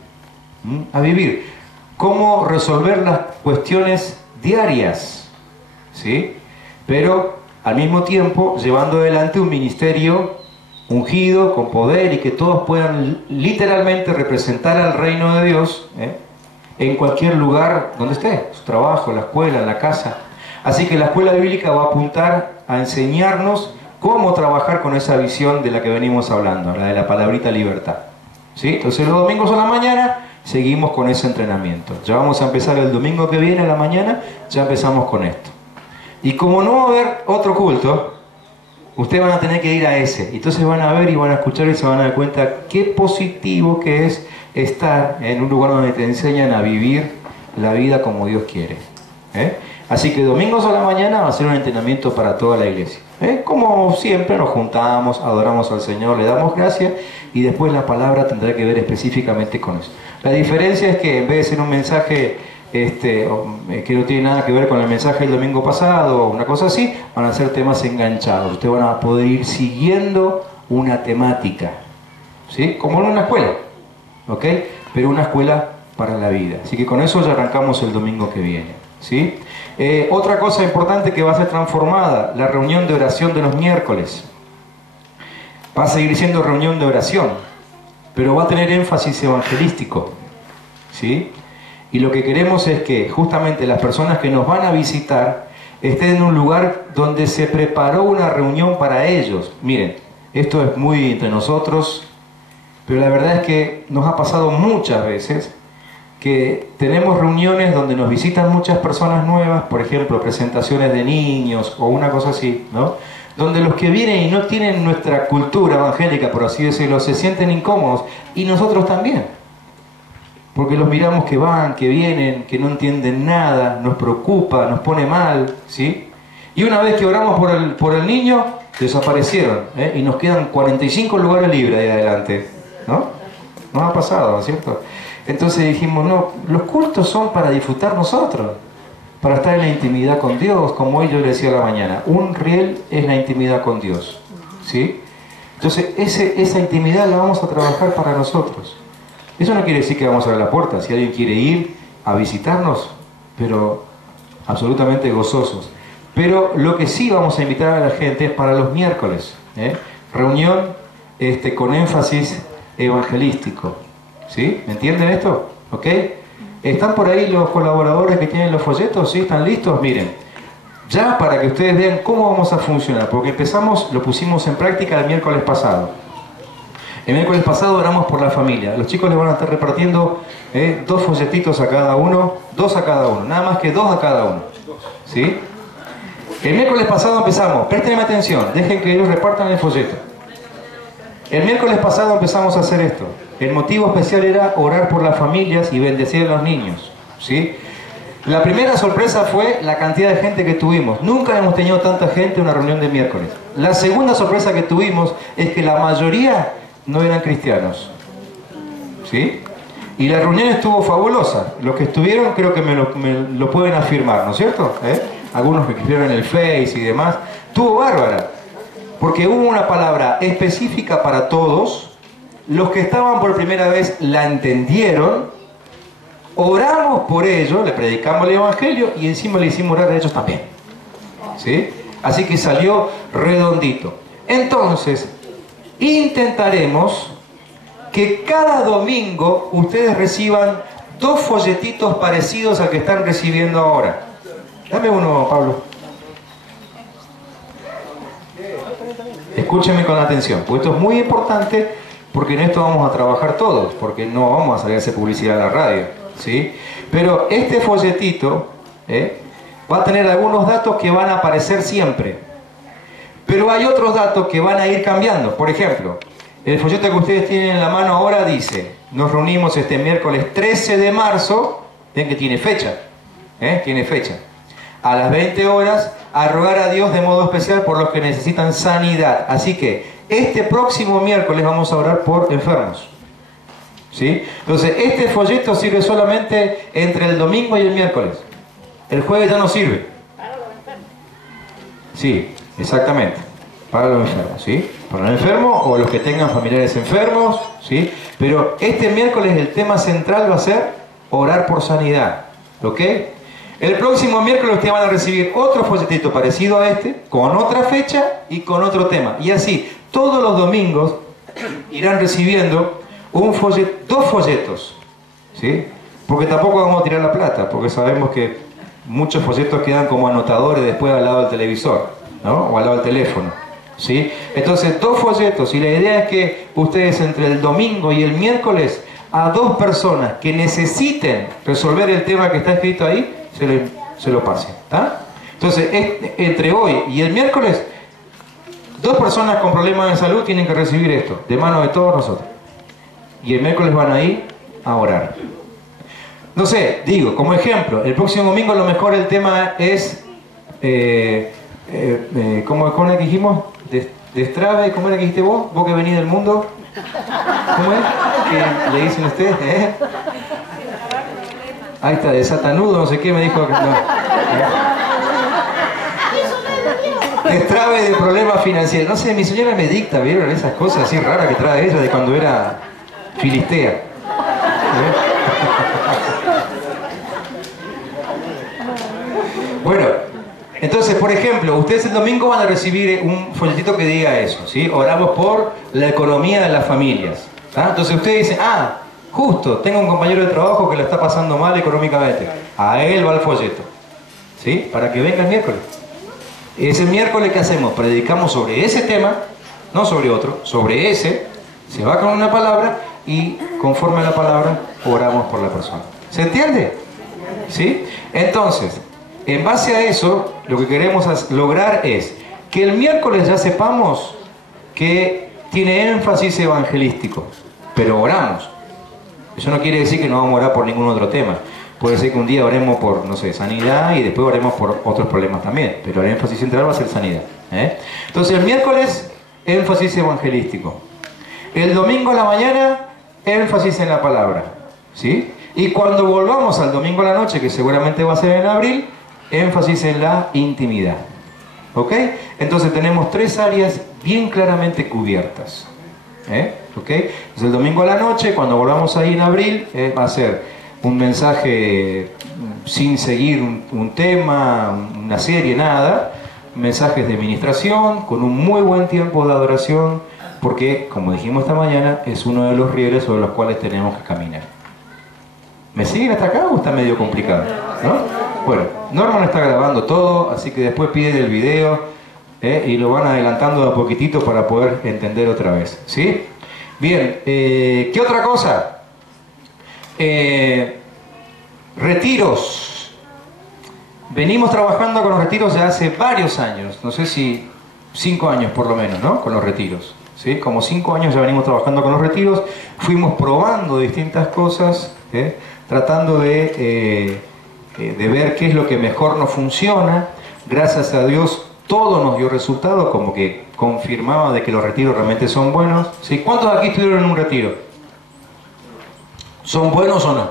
A vivir. Cómo resolver las cuestiones diarias, ¿sí? Pero al mismo tiempo llevando adelante un ministerio ungido, con poder, y que todos puedan literalmente representar al reino de Dios en cualquier lugar donde esté, su trabajo, la escuela, la casa. Así que la escuela bíblica va a apuntar a enseñarnos cómo trabajar con esa visión de la que venimos hablando, la de la palabrita libertad, ¿sí? Entonces los domingos a la mañana seguimos con ese entrenamiento. Ya vamos a empezar el domingo que viene a la mañana, ya empezamos con esto. Y como no va a haber otro culto, ustedes van a tener que ir a ese. Entonces van a ver y van a escuchar y se van a dar cuenta qué positivo que es estar en un lugar donde te enseñan a vivir la vida como Dios quiere. Así que domingos a la mañana va a ser un entrenamiento para toda la iglesia. Como siempre nos juntamos, adoramos al Señor, le damos gracias y después la palabra tendrá que ver específicamente con eso. La diferencia es que en vez de ser un mensaje que no tiene nada que ver con el mensaje del domingo pasado o una cosa así, van a ser temas enganchados. Ustedes van a poder ir siguiendo una temática, ¿sí? Como en una escuela, ¿ok? Pero una escuela para la vida. Así que con eso ya arrancamos el domingo que viene, ¿sí? Otra cosa importante que va a ser transformada, la reunión de oración de los miércoles. Va a seguir siendo reunión de oración, pero va a tener énfasis evangelístico, ¿sí? Y lo que queremos es que justamente las personas que nos van a visitar estén en un lugar donde se preparó una reunión para ellos. Miren, esto es muy entre nosotros, pero la verdad es que nos ha pasado muchas veces que tenemos reuniones donde nos visitan muchas personas nuevas, por ejemplo, presentaciones de niños o una cosa así, ¿no? Donde los que vienen y no tienen nuestra cultura evangélica, por así decirlo, se sienten incómodos, y nosotros también. Porque los miramos que van, que vienen, que no entienden nada, nos preocupa, nos pone mal, ¿sí? Y una vez que oramos por el niño, desaparecieron, y nos quedan 45 lugares libres ahí adelante, ¿no? Nos ha pasado, ¿no es cierto? Entonces dijimos, no, los cultos son para disfrutar nosotros, para estar en la intimidad con Dios, como hoy yo le decía a la mañana. Un riel es la intimidad con Dios, ¿sí? Entonces esa intimidad la vamos a trabajar para nosotros. Eso no quiere decir que vamos a abrir la puerta. Si alguien quiere ir a visitarnos, pero absolutamente gozosos. Pero lo que sí vamos a invitar a la gente es para los miércoles, reunión con énfasis evangelístico, ¿sí? ¿Me entienden esto? ¿Ok? ¿Están por ahí los colaboradores que tienen los folletos? ¿Sí? ¿Están listos? Miren, ya para que ustedes vean cómo vamos a funcionar, porque lo pusimos en práctica el miércoles pasado. El miércoles pasado oramos por la familia. Los chicos les van a estar repartiendo 2 folletitos a cada uno, 2 a cada uno, nada más que 2 a cada uno, ¿sí? El miércoles pasado empezamos, préstenme atención, dejen que ellos repartan el folleto. El miércoles pasado empezamos a hacer esto. El motivo especial era orar por las familias y bendecir a los niños, ¿sí? La primera sorpresa fue la cantidad de gente que tuvimos. Nunca hemos tenido tanta gente en una reunión de miércoles. La segunda sorpresa que tuvimos es que la mayoría no eran cristianos, ¿sí? Y la reunión estuvo fabulosa. Los que estuvieron creo que me lo pueden afirmar, ¿no es cierto? Algunos que escribieron en el Face y demás. Estuvo bárbara, porque hubo una palabra específica para todos. Los que estaban por primera vez la entendieron. oramos por ellos, le predicamos el Evangelio y encima le hicimos orar a ellos también. ¿Sí? Así que salió redondito. Entonces, intentaremos que cada domingo ustedes reciban 2 folletitos parecidos al que están recibiendo ahora. Dame uno, Pablo. Escúchenme con atención, porque esto es muy importante, porque en esto vamos a trabajar todos, porque no vamos a salir a hacer publicidad a la radio, ¿sí? Pero este folletito va a tener algunos datos que van a aparecer siempre, pero hay otros datos que van a ir cambiando. Por ejemplo, el folleto que ustedes tienen en la mano ahora dice: nos reunimos este miércoles 13 de marzo, ven que tiene fecha, tiene fecha, a las 20 horas, a rogar a Dios de modo especial por los que necesitan sanidad. Así que este próximo miércoles vamos a orar por enfermos, ¿sí? Entonces este folleto sirve solamente entre el domingo y el miércoles. El jueves ya no sirve. Sí, exactamente, para los enfermos, ¿sí? Para los enfermos o los que tengan familiares enfermos, ¿sí? Pero este miércoles el tema central va a ser orar por sanidad, ¿ok? El próximo miércoles ustedes van a recibir otro folletito parecido a este, con otra fecha y con otro tema. Y así, todos los domingos irán recibiendo dos folletos, ¿sí? Porque tampoco vamos a tirar la plata, porque sabemos que muchos folletos quedan como anotadores después al lado del televisor, ¿no? O al lado del teléfono, ¿sí? Entonces, 2 folletos, y la idea es que ustedes entre el domingo y el miércoles a 2 personas que necesiten resolver el tema que está escrito ahí, se lo pasen, ¿está? Entonces, entre hoy y el miércoles, 2 personas con problemas de salud tienen que recibir esto, de manos de todos nosotros. Y el miércoles van a ir a orar. No sé, digo, como ejemplo, el próximo domingo a lo mejor el tema es, ¿cómo era que dijimos? Destrave, ¿cómo era que dijiste vos? Vos que venís del mundo. ¿Cómo es? ¿Qué le dicen ustedes? Ahí está, de satanudo, no sé qué, me dijo que no. Destrave de problemas financieros. No sé, mi señora me dicta, ¿vieron? Esas cosas así raras que trae ella de cuando era filistea. Bueno, entonces, por ejemplo, ustedes el domingo van a recibir un folletito que diga eso, ¿sí? Oramos por la economía de las familias, ¿tá? Entonces ustedes dicen: ah, justo, tengo un compañero de trabajo que le está pasando mal económicamente. A él va el folleto, ¿sí? Para que venga el miércoles. Ese miércoles, ¿qué hacemos? Predicamos sobre ese tema, no sobre otro, sobre ese. Se va con una palabra y conforme a la palabra oramos por la persona. ¿Se entiende? ¿Sí? Entonces, en base a eso, lo que queremos lograr es que el miércoles ya sepamos que tiene énfasis evangelístico, pero oramos. Eso no quiere decir que no vamos a orar por ningún otro tema. Puede ser que un día oremos por, no sé, sanidad, y después oremos por otros problemas también, pero el énfasis central va a ser sanidad, Entonces el miércoles, énfasis evangelístico. El domingo a la mañana, énfasis en la palabra, ¿sí? Y cuando volvamos al domingo a la noche, que seguramente va a ser en abril, énfasis en la intimidad, ¿ok? Entonces tenemos 3 áreas bien claramente cubiertas, ¿ok? Entonces el domingo a la noche, cuando volvamos ahí en abril, va a ser un mensaje sin seguir un tema, una serie, nada. Mensajes de ministración, con un muy buen tiempo de adoración, porque, como dijimos esta mañana, es uno de los rieles sobre los cuales tenemos que caminar. ¿Me siguen hasta acá o está medio complicado? ¿No? Bueno, Norman está grabando todo, así que después piden el video y lo van adelantando de a poquitito para poder entender otra vez, ¿sí? Bien, ¿qué otra cosa? Retiros. Venimos trabajando con los retiros ya hace varios años, no sé si 5 años por lo menos, ¿no? Con los retiros, ¿sí? Como 5 años ya venimos trabajando con los retiros, fuimos probando distintas cosas, tratando de ver qué es lo que mejor nos funciona. Gracias a Dios todo nos dio resultado, como que confirmaba de que los retiros realmente son buenos, ¿sí? ¿Cuántos de aquí estuvieron en un retiro? ¿Son buenos o no?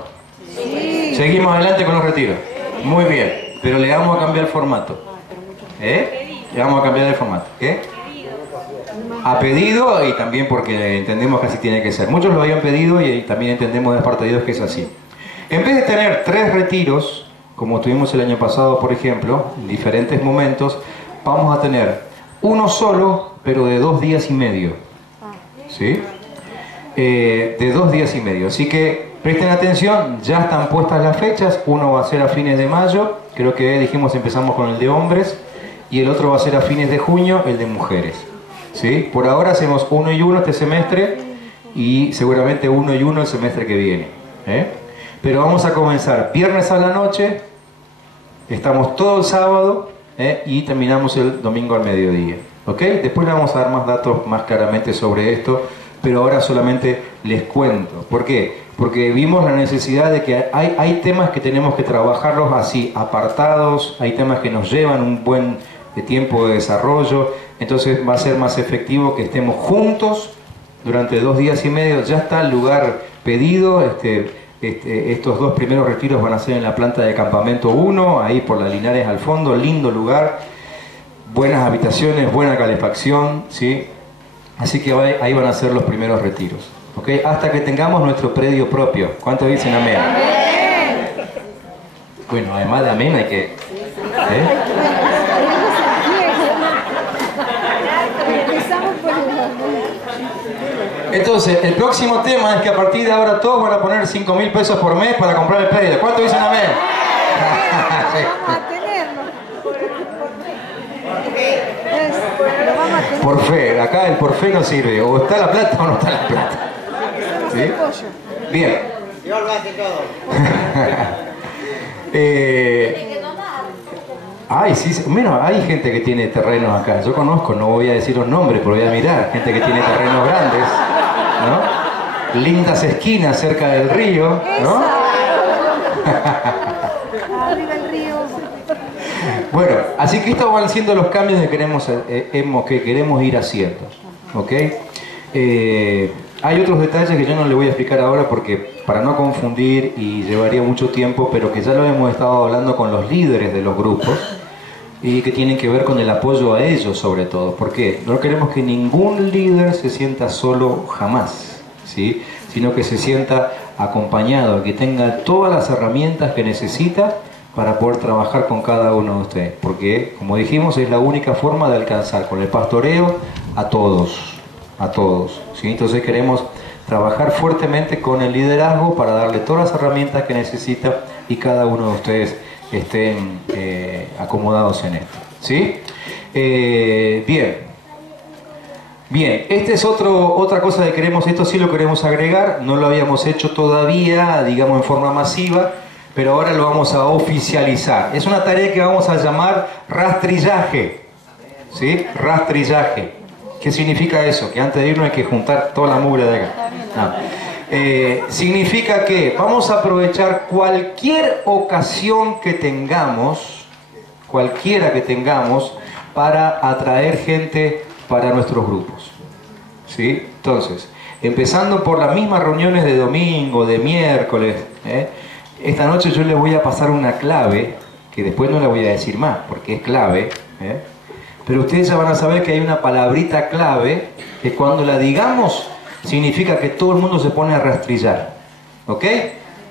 Sí. Seguimos adelante con los retiros. Muy bien, pero le vamos a cambiar el formato. Le vamos a cambiar el formato. A pedido, y también porque entendemos que así tiene que ser. Muchos lo habían pedido y también entendemos de parte de Dios que es así. En vez de tener 3 retiros, como tuvimos el año pasado, por ejemplo, en diferentes momentos, vamos a tener uno solo, pero de 2 días y medio. ¿Sí? De 2 días y medio. Así que presten atención, ya están puestas las fechas. Uno va a ser a fines de mayo, creo que dijimos empezamos con el de hombres, y el otro va a ser a fines de junio, el de mujeres. ¿Sí? Por ahora hacemos 1 y 1 este semestre, y seguramente 1 y 1 el semestre que viene. Pero vamos a comenzar viernes a la noche, estamos todo el sábado, y terminamos el domingo al mediodía. ¿Ok? Después le vamos a dar más datos más claramente sobre esto, pero ahora solamente les cuento. ¿Por qué? Porque vimos la necesidad de que hay temas que tenemos que trabajarlos así, apartados, hay temas que nos llevan un buen tiempo de desarrollo, entonces va a ser más efectivo que estemos juntos durante 2 días y medio. Ya está el lugar pedido, estos 2 primeros retiros van a ser en la planta de campamento 1, ahí por las Linares al fondo, lindo lugar, buenas habitaciones, buena calefacción, ¿sí? Así que ahí van a ser los primeros retiros, ¿ok? Hasta que tengamos nuestro predio propio. ¿Cuántos dicen amén? Bueno, además de amén hay que... Entonces, el próximo tema es que a partir de ahora todos van a poner 5.000 pesos por mes para comprar el predio. ¿Cuántos dicen amén? Vamos a tenerlo. Lo vamos a tener. Por fe, acá el por fe no sirve. O está la plata o no está la plata. ¿Sí? Bien. Yo lo hace todo. Ay, sí, bueno, hay gente que tiene terrenos acá. Yo conozco, no voy a decir los nombres, pero voy a mirar. Gente que tiene terrenos grandes, ¿no? Lindas esquinas cerca del río, ¿no? Arriba el río. Bueno, así que estos van siendo los cambios que queremos ir haciendo, ¿ok? Hay otros detalles que yo no le voy a explicar ahora porque para no confundir y llevaría mucho tiempo, pero que ya lo hemos estado hablando con los líderes de los grupos y que tienen que ver con el apoyo a ellos sobre todo. ¿Por qué? No queremos que ningún líder se sienta solo jamás, ¿sí? Sino que se sienta acompañado, que tenga todas las herramientas que necesita para poder trabajar con cada uno de ustedes. Porque, como dijimos, es la única forma de alcanzar con el pastoreo a todos. ¿Sí? Entonces queremos trabajar fuertemente con el liderazgo para darle todas las herramientas que necesita y cada uno de ustedes estén acomodados en esto. ¿Sí? Bien, esta es otra cosa que queremos, esto sí lo queremos agregar, no lo habíamos hecho todavía, digamos en forma masiva, pero ahora lo vamos a oficializar. Es una tarea que vamos a llamar rastrillaje. ¿Sí? Rastrillaje. ¿Qué significa eso? Que antes de irnos hay que juntar toda la mugre de acá. Significa que vamos a aprovechar cualquier ocasión que tengamos, cualquiera que tengamos, para atraer gente para nuestros grupos. ¿Sí? Entonces, empezando por las mismas reuniones de domingo, de miércoles, esta noche yo les voy a pasar una clave, que después no le voy a decir más, porque es clave, pero ustedes ya van a saber que hay una palabrita clave que cuando la digamos significa que todo el mundo se pone a rastrillar. ¿Ok?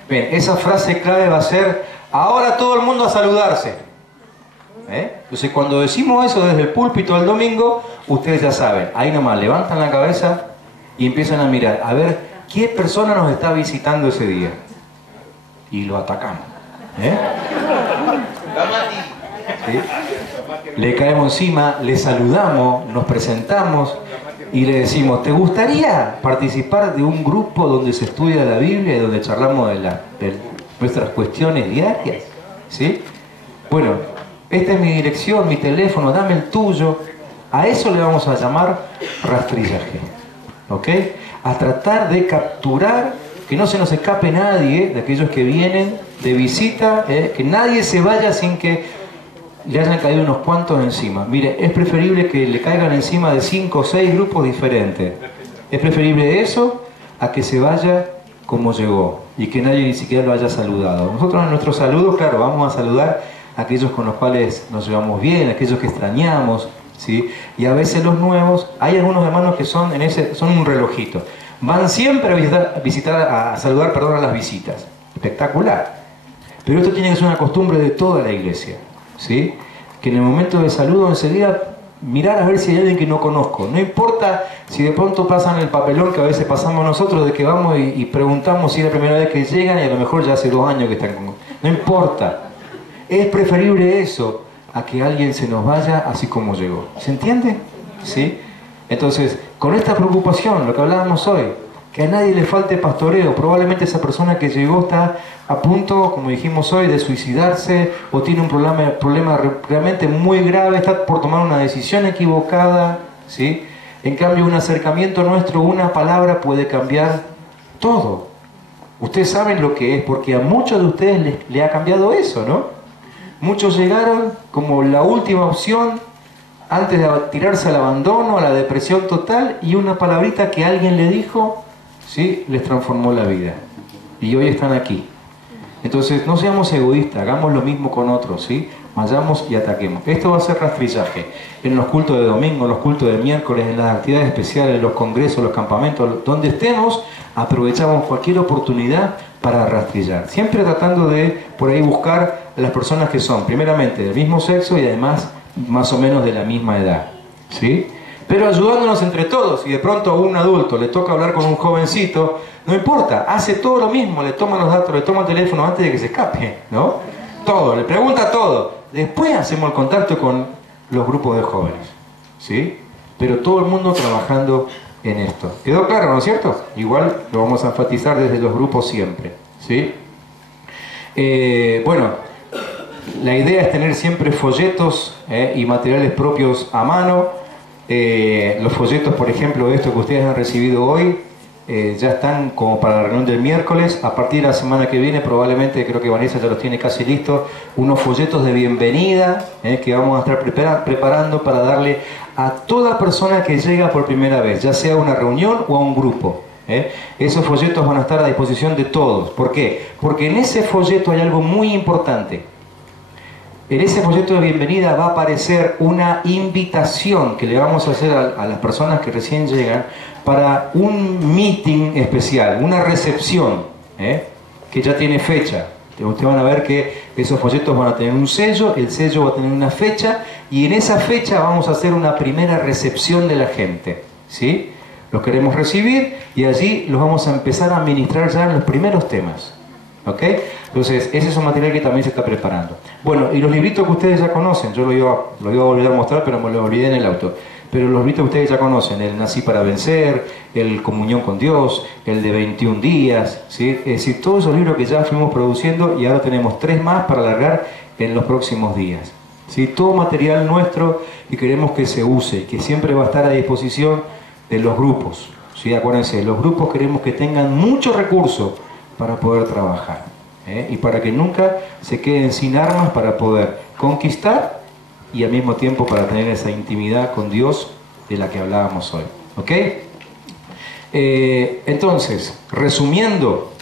Bien, esa frase clave va a ser: ahora todo el mundo a saludarse. Entonces cuando decimos eso desde el púlpito el domingo, ustedes ya saben, ahí nomás levantan la cabeza y empiezan a mirar, a ver qué persona nos está visitando ese día. Y lo atacamos. ¿Sí? Le caemos encima, le saludamos, nos presentamos y le decimos: ¿te gustaría participar de un grupo donde se estudia la Biblia y donde charlamos de nuestras cuestiones diarias? ¿Sí? Bueno, esta es mi dirección, mi teléfono, dame el tuyo. A eso le vamos a llamar rastrillaje. ¿Ok? A tratar de capturar, que no se nos escape nadie de aquellos que vienen de visita, que nadie se vaya sin que le hayan caído unos cuantos encima. Mire, es preferible que le caigan encima de 5 o 6 grupos diferentes. Es preferible eso a que se vaya como llegó y que nadie ni siquiera lo haya saludado. Nosotros en nuestros saludos, claro, vamos a saludar a aquellos con los cuales nos llevamos bien, aquellos que extrañamos, ¿sí? Y a veces los nuevos, hay algunos hermanos que son un relojito. Van siempre a saludar a las visitas. espectacular. Pero esto tiene que ser una costumbre de toda la iglesia, ¿sí? Que en el momento de saludo enseguida mirar a ver si hay alguien que no conozco. No importa si de pronto pasan el papelón que a veces pasamos nosotros, de que vamos y preguntamos si es la primera vez que llegan y a lo mejor ya hace 2 años que están con nosotros. No importa. Es preferible eso a que alguien se nos vaya así como llegó. ¿Se entiende? ¿Sí? Entonces, con esta preocupación, lo que hablábamos hoy, que a nadie le falte pastoreo. Probablemente esa persona que llegó está a punto, como dijimos hoy, de suicidarse o tiene un problema realmente muy grave, está por tomar una decisión equivocada, ¿sí? En cambio, un acercamiento nuestro, una palabra puede cambiar todo. Ustedes saben lo que es, porque a muchos de ustedes le ha cambiado eso, ¿no? Muchos llegaron como la última opción antes de tirarse al abandono, a la depresión total, y una palabrita que alguien le dijo, ¿sí?, les transformó la vida. Y hoy están aquí. Entonces, no seamos egoístas, hagamos lo mismo con otros, ¿sí? Vayamos y ataquemos. Esto va a ser rastrillaje. En los cultos de domingo, en los cultos de miércoles, en las actividades especiales, en los congresos, los campamentos, donde estemos, aprovechamos cualquier oportunidad para rastrillar. Siempre tratando de, por ahí, buscar a las personas que son, primeramente, del mismo sexo y además, más o menos de la misma edad, ¿sí? Pero ayudándonos entre todos. Si de pronto a un adulto le toca hablar con un jovencito, no importa, hace todo lo mismo, le toma los datos, le toma el teléfono antes de que se escape, ¿no? Todo, le pregunta todo. Después hacemos el contacto con los grupos de jóvenes, ¿sí? Pero todo el mundo trabajando en esto. ¿Quedó claro, no es cierto? Igual lo vamos a enfatizar desde los grupos siempre, ¿sí? Bueno, la idea es tener siempre folletos y materiales propios a mano. Los folletos, por ejemplo, estos que ustedes han recibido hoy, ya están como para la reunión del miércoles. A partir de la semana que viene, probablemente, creo que Vanessa ya los tiene casi listos, unos folletos de bienvenida que vamos a estar preparando para darle a toda persona que llega por primera vez, ya sea a una reunión o a un grupo. Esos folletos van a estar a disposición de todos. ¿Por qué? Porque en ese folleto hay algo muy importante. En ese folleto de bienvenida va a aparecer una invitación que le vamos a hacer a las personas que recién llegan para un meeting especial, una recepción, que ya tiene fecha. Ustedes van a ver que esos folletos van a tener un sello, el sello va a tener una fecha, y en esa fecha vamos a hacer una primera recepción de la gente, ¿sí? Los queremos recibir y allí los vamos a empezar a administrar ya en los primeros temas. ¿Ok? Entonces, ese es un material que también se está preparando. Bueno, y los libritos que ustedes ya conocen, yo lo iba a volver a mostrar, pero me lo olvidé en el auto. Pero los libritos que ustedes ya conocen, el Nací para Vencer, el Comunión con Dios, el de 21 días, ¿sí? Es decir, todos esos libros que ya fuimos produciendo y ahora tenemos 3 más para largar en los próximos días. ¿Sí? Todo material nuestro y queremos que se use, que siempre va a estar a disposición de los grupos. ¿Sí? Acuérdense, los grupos queremos que tengan muchos recursos para poder trabajar, y para que nunca se queden sin armas para poder conquistar y al mismo tiempo para tener esa intimidad con Dios de la que hablábamos hoy. ¿Ok? Entonces, resumiendo,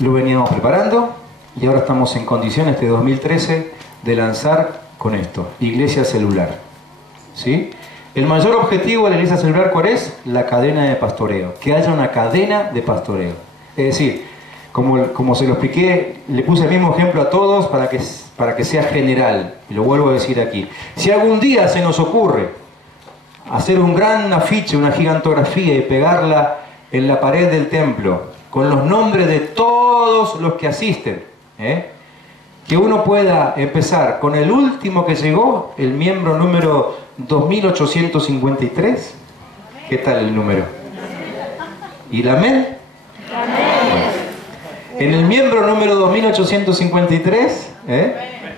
lo veníamos preparando y ahora estamos en condiciones este 2013 de lanzar con esto, Iglesia Celular. ¿Sí? El mayor objetivo de la iglesia celular, ¿cuál es? La cadena de pastoreo. Que haya una cadena de pastoreo. Es decir, como se lo expliqué, le puse el mismo ejemplo a todos para que sea general. Y lo vuelvo a decir aquí. Si algún día se nos ocurre hacer un gran afiche, una gigantografía y pegarla en la pared del templo, con los nombres de todos los que asisten, que uno pueda empezar con el último que llegó, el miembro número 2853. ¿Qué tal el número? ¿Y la amén? En el miembro número 2853,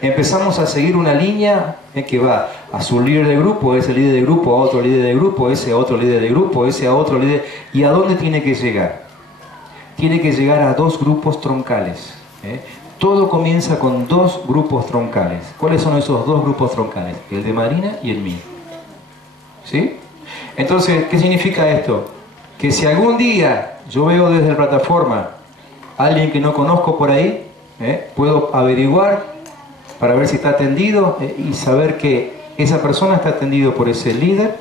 empezamos a seguir una línea que va a su líder de grupo, ese líder de grupo a otro líder de grupo, ese a otro líder de grupo, ese a otro líder. ¿Y a dónde tiene que llegar? Tiene que llegar a 2 grupos troncales. Todo comienza con 2 grupos troncales. ¿Cuáles son esos 2 grupos troncales? El de Marina y el mío. ¿Sí? Entonces, ¿qué significa esto? Que si algún día yo veo desde la plataforma a alguien que no conozco por ahí, puedo averiguar para ver si está atendido y saber que esa persona está atendido por ese líder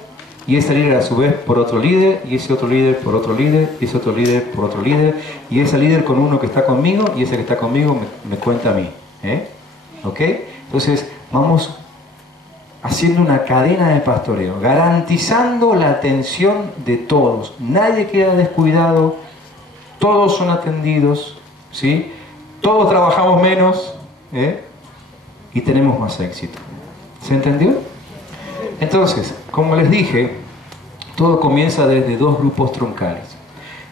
y ese líder a su vez por otro líder, y ese otro líder por otro líder, y ese otro líder por otro líder, y ese líder con uno que está conmigo, y ese que está conmigo me cuenta a mí. ¿Ok? Entonces vamos haciendo una cadena de pastoreo, garantizando la atención de todos. Nadie queda descuidado, todos son atendidos, ¿sí? Todos trabajamos menos, y tenemos más éxito. ¿Se entendió? Entonces, como les dije, todo comienza desde dos grupos troncales.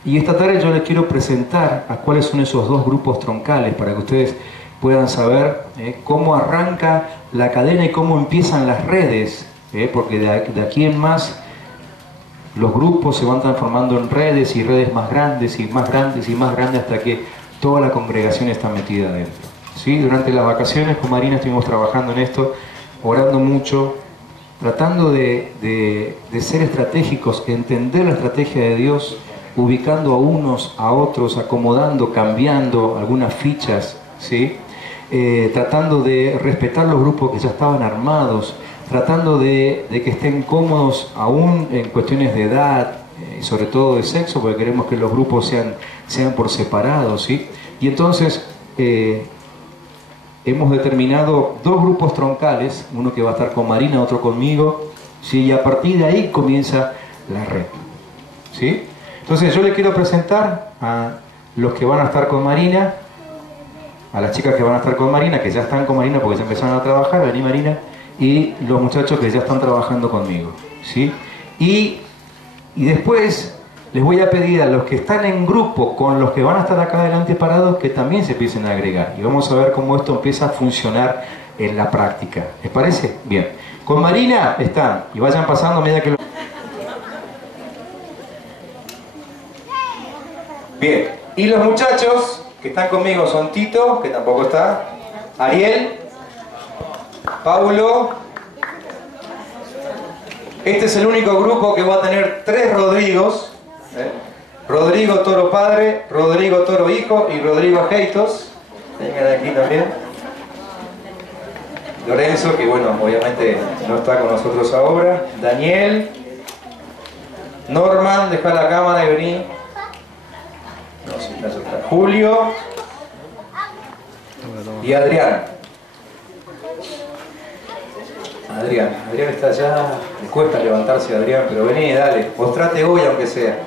Y esta tarde yo les quiero presentar a cuáles son esos dos grupos troncales para que ustedes puedan saber cómo arranca la cadena y cómo empiezan las redes, porque de aquí en más los grupos se van transformando en redes y redes más grandes y más grandes y más grandes hasta que toda la congregación está metida dentro. ¿Sí? Durante las vacaciones con Marina estuvimos trabajando en esto, orando mucho, tratando de ser estratégicos, entender la estrategia de Dios, ubicando a unos, a otros, acomodando, cambiando algunas fichas, ¿sí? Tratando de respetar los grupos que ya estaban armados, tratando de que estén cómodos aún en cuestiones de edad, sobre todo de sexo, porque queremos que los grupos sean por separado, ¿sí? Y entonces hemos determinado dos grupos troncales, uno que va a estar con Marina, otro conmigo, ¿sí? Y a partir de ahí comienza la red, ¿sí? Entonces yo les quiero presentar a los que van a estar con Marina, a las chicas que van a estar con Marina, que ya están con Marina porque ya empezaron a trabajar, vení Marina, y los muchachos que ya están trabajando conmigo, ¿sí? Y después les voy a pedir a los que están en grupo con los que van a estar acá adelante parados que también se empiecen a agregar. Y vamos a ver cómo esto empieza a funcionar en la práctica. ¿Les parece? Bien. Con Marina están, y vayan pasando a medida que lo... Bien. Y los muchachos que están conmigo son Tito, que tampoco está, Ariel, Paulo. Este es el único grupo que va a tener 3 Rodrigos. Rodrigo Toro Padre, Rodrigo Toro Hijo y Rodrigo Heitos. Vengan aquí también. Lorenzo, que bueno, obviamente no está con nosotros ahora. Daniel. Norman, deja la cámara y vení. No, sí, ya está. Julio. Y Adrián. Adrián está allá, le cuesta levantarse Adrián, pero vení, dale, mostrate hoy aunque sea.